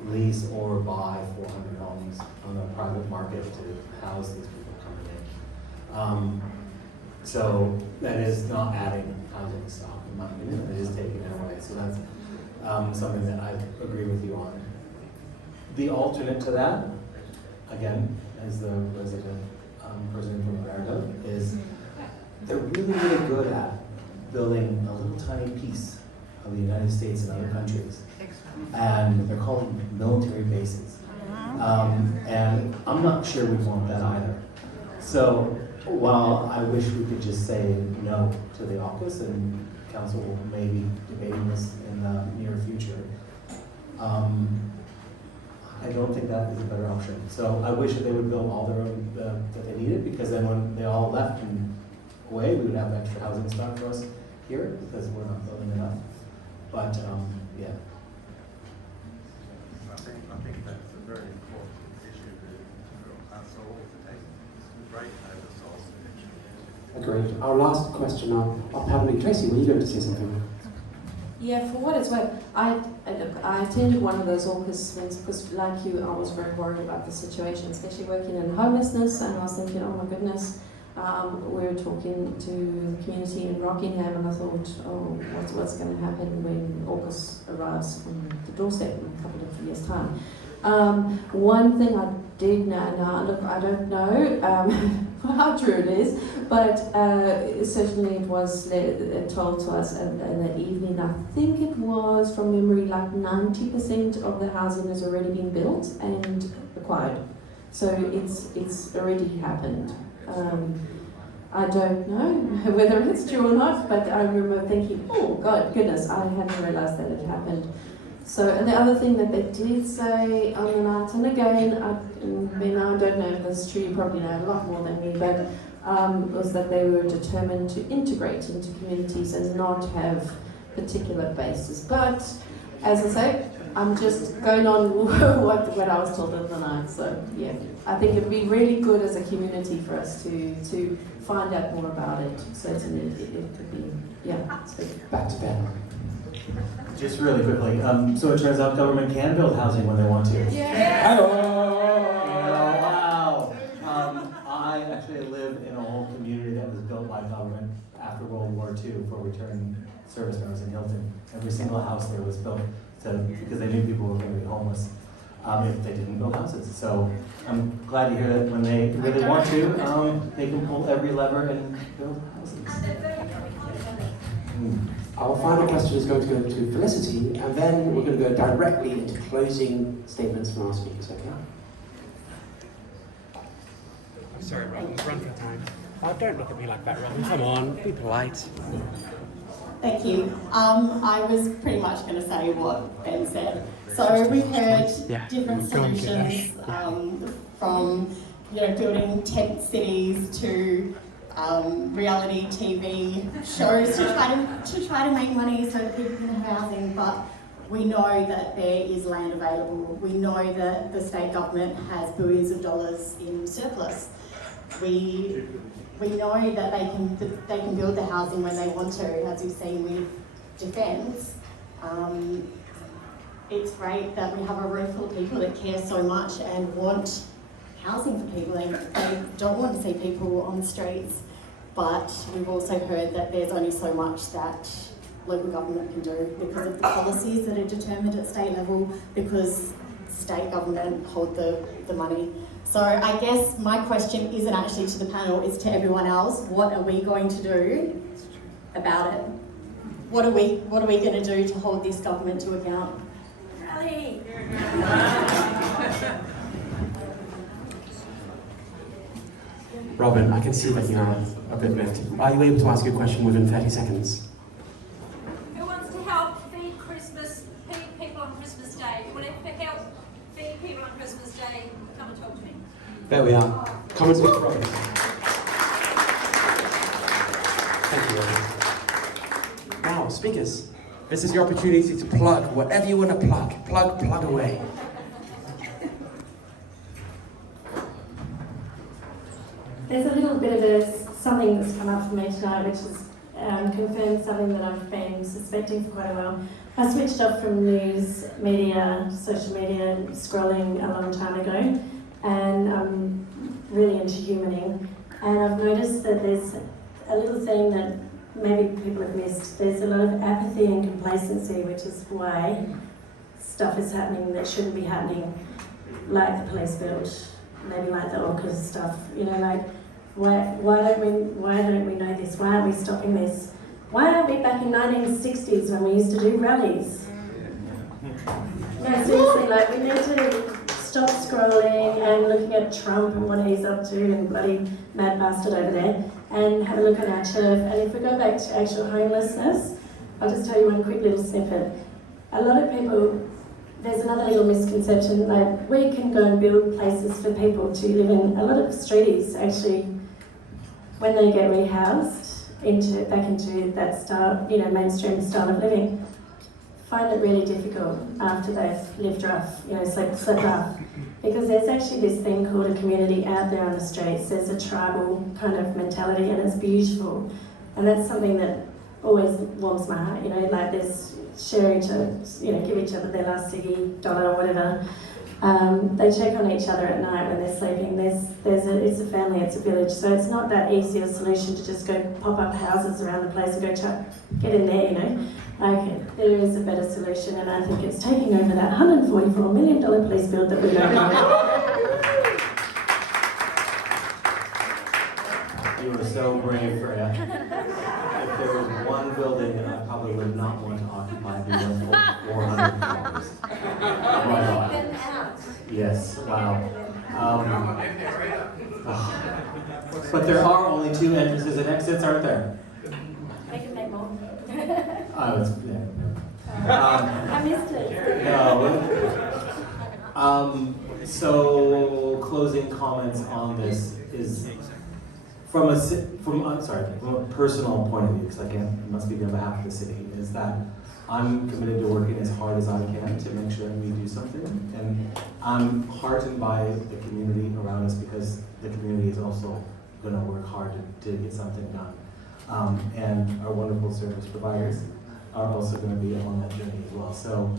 lease or buy 400 homes on the private market to house these people coming in. So that is not adding housing stock, in my opinion. It is taking it away. So that's something that I agree with you on. The alternate to that, again, as the resident president from America, is they're really, really good at building a little tiny piece of the United States and other countries. And they're called military bases. And I'm not sure we want that either. So while I wish we could just say no to the AUKUS, and council may be debating this in the near future, I don't think that is a better option. So I wish that they would build all their own that they needed, because then when they all left and away, we would have extra housing stock for us here, because we're not building enough. But yeah. I think that's a very important issue for us all to take great notice of. Great. Our last question of panel. Traci, were you going to say something? Yeah, for what it's worth, I attended one of those AUKUS things because, like you, I was very worried about the situation, especially working in homelessness, and I was thinking, oh my goodness, we were talking to the community in Rockingham, and I thought, oh, what's going to happen when AUKUS arrives on the doorstep in a couple of years' time? One thing I did know, now look, I don't know how true it is, but certainly it was told to us in the evening. I think it was, from memory, like 90% of the housing has already been built and acquired. So it's already happened. I don't know whether it's true or not, but I remember thinking, oh God, goodness, I hadn't realised that it happened. So, and the other thing that they did say on the night, and again, I don't know if this is true, you probably know a lot more than me, but was that they were determined to integrate into communities and not have particular bases. But, as I say, I'm just going on what I was told in the night. So, yeah, I think it would be really good as a community for us to find out more about it. Certainly, it could be, yeah. So. Back to Ben. Just really quickly, so it turns out government can build housing when they want to. Yeah. Wow. I actually live in a whole community that was built by government after World War II for returning service members in Hilton. Every single house there was built because they knew people were going to be homeless if they didn't build houses. So I'm glad to hear that when they really want to, they can pull every lever and build houses. Our final question is going to go to Felicity, and then we're going to go directly into closing statements from our speakers, okay? I'm sorry, Robin, we've run for time. Oh, don't look at me like that, Robin. Come on, be polite. Thank you. I was pretty much going to say what Ben said. So we heard different solutions from building tent cities to reality TV shows to try to make money so that people can have housing, but we know that there is land available. We know that the state government has billions of dollars in surplus. We know that they can build the housing when they want to, as we've seen with Defence. It's great that we have a room full of people that care so much and want housing for people. They don't want to see people on the streets. But we've also heard that there's only so much that local government can do because of the policies that are determined at state level, because state government hold the money. So I guess my question isn't actually to the panel, it's to everyone else. What are we going to do about it? What are we going to do to hold this government to account? Rally! Robin, I can see that you are a bit late. Are you able to ask your question within 30 seconds? Who wants to help feed people on Christmas Day? Who wants to help feed people on Christmas Day? Come and talk to me. There we are. Come and speak to Robin. Thank you, Robin. Now, speakers, this is your opportunity to plug whatever you want to plug. Plug away. There's a little bit of something that's come up for me tonight, which has confirmed something that I've been suspecting for quite a while. I switched off from news, media, social media, scrolling a long time ago, and I'm really into humaning. And I've noticed that there's a little thing that maybe people have missed. There's a lot of apathy and complacency, which is why stuff is happening that shouldn't be happening, like the police build, maybe like the AUKUS stuff. Like why don't we know this? Why aren't we stopping this? Why aren't we back in 1960s when we used to do rallies? No, seriously, like we need to stop scrolling and looking at Trump and what he's up to and bloody mad bastard over there, and have a look at our turf. And if we go back to actual homelessness, I'll just tell you one quick little snippet. A lot of people, there's another little misconception, like we can go and build places for people to live in. A lot of streeties actually, when they get rehoused back into that style, mainstream style of living, find it really difficult after they've lived rough, slept rough. Because there's actually this thing called a community out there on the streets. There's a tribal kind of mentality, and it's beautiful. And that's something that always warms my heart, like there's sharing to, give each other their last ciggy, dollar or whatever. They check on each other at night when they're sleeping. It's a family, it's a village, so it's not that easy a solution to just go pop up houses around the place and go get in there, you know. Like, there is a better solution, and I think it's taking over that $144 million police build that we're going You were so brave, Freya. If there was one building that I probably would not want to occupy, it'd be one for 400 hours. Yes, wow. But there are only 2 entrances and exits, aren't there? They can make more. Oh, it's, yeah. I missed it. No. So, closing comments on this is from a personal point of view, because I must speak on behalf of the city, is that I'm committed to working as hard as I can to make sure we do something, and I'm heartened by the community around us, because the community is also going to work hard to get something done. And our wonderful service providers are also going to be on that journey as well. So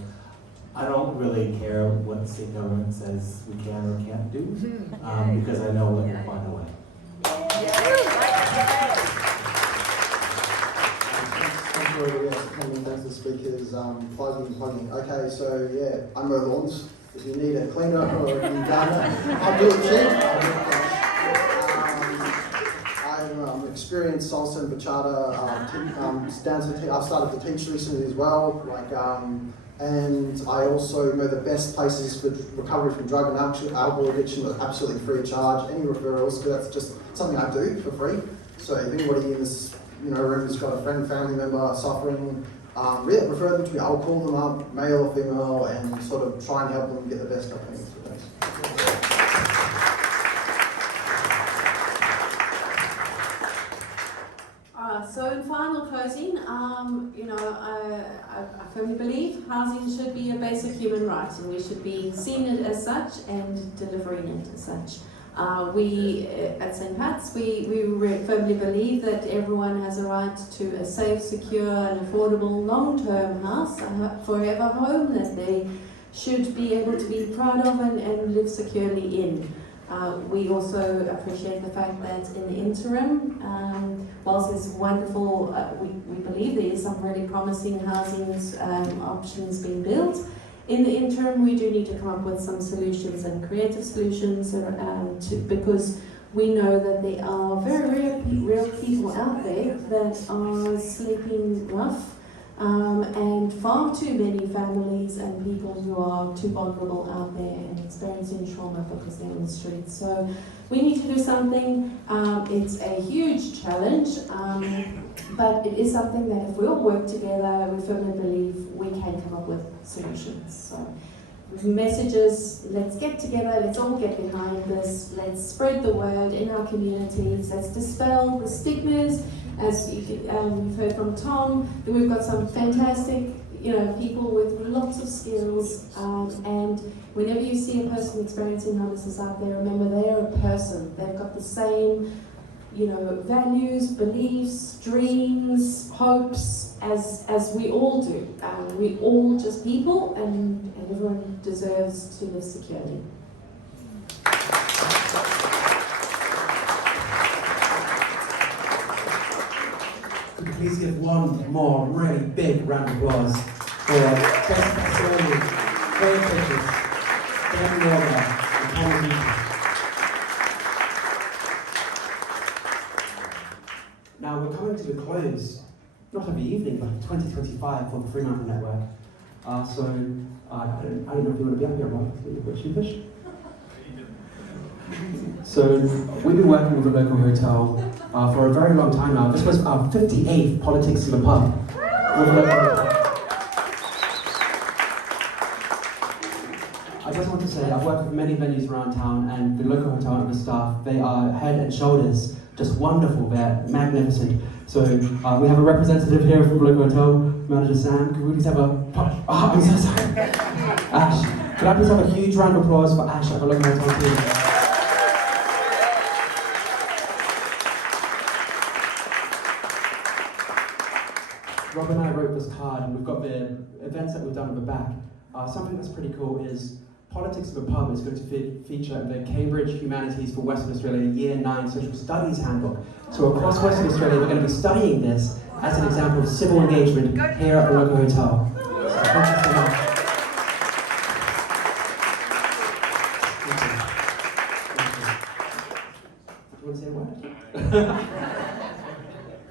I don't really care what the state government says we can or can't do, because I know that we'll find a way. Thanks for everybody else coming, thanks to the speakers, plugging. Okay, so yeah, I mow lawns. If you need a cleaner or a gardener, I'll do it cheap. I'm an experienced salsa and bachata dancer. I've started to teach recently as well. And I also know the best places for recovery from drug and alcohol addiction are absolutely free of charge. Any referrals, but that's just something I do for free. So if anybody in this room has got a friend, family member suffering, refer them to me. I'll call them up, male or female, and sort of try and help them get the best opportunities for things. So in final closing, I firmly believe housing should be a basic human right, and we should be seeing it as such and delivering it as such. We at St. Pat's, we firmly believe that everyone has a right to a safe, secure and affordable long-term house, a forever home that they should be able to be proud of and live securely in. We also appreciate the fact that in the interim, whilst it's wonderful, we believe there is some really promising housing options being built. In the interim, we do need to come up with some solutions and creative solutions because we know that there are very real people out there that are sleeping rough, and far too many families and people who are too vulnerable out there and experiencing trauma because they're on the streets. So we need to do something. It's a huge challenge, but it is something that if we all work together, we firmly believe we can come up with solutions. So messages, let's get together, let's all get behind this, let's spread the word in our communities, let's dispel the stigmas. As you've heard from Tom, we've got some fantastic, people with lots of skills, and whenever you see a person experiencing homelessness out there, remember they're a person. They've got the same, values, beliefs, dreams, hopes as we all do. We all just people, and everyone deserves to live securely. Please give one more really big round of applause for Traci Cascioli, Freya Cheffers, Lawver, and Azuki. Now we're coming to the close, not of the evening, but 2025 for the Fremantle Network. I don't know if you want to be up here, Rob. You're a bit sheepish. So we've been working with a local hotel for a very long time now. This was our 58th Politics in the Pub. I just want to say I've worked with many venues around town, and the local hotel and the staff, they are head and shoulders just wonderful. They're magnificent. So we have a representative here from the local hotel, Manager Sam. Could we please have a... Oh, I'm so sorry. Ash. Could I please have a huge round of applause for Ash at the local hotel team? Rob and I wrote this card, and we've got the events that we've done on the back. Something that's pretty cool is Politics of a Pub is going to feature the Cambridge Humanities for Western Australia Year 9 Social Studies Handbook. So across Western Australia, we're going to be studying this as an example of civil engagement here at the local hotel. So thank you so much. Do you want to say a word?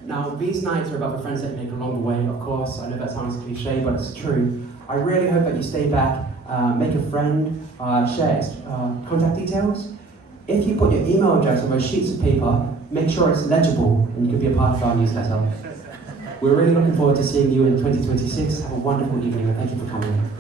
Now, these nights are about the friends that you make along the way, of course. I know that sounds cliche, but it's true. I really hope that you stay back, make a friend, share contact details. If you put your email address on those sheets of paper, make sure it's legible and you can be a part of our newsletter. We're really looking forward to seeing you in 2026. Have a wonderful evening and thank you for coming.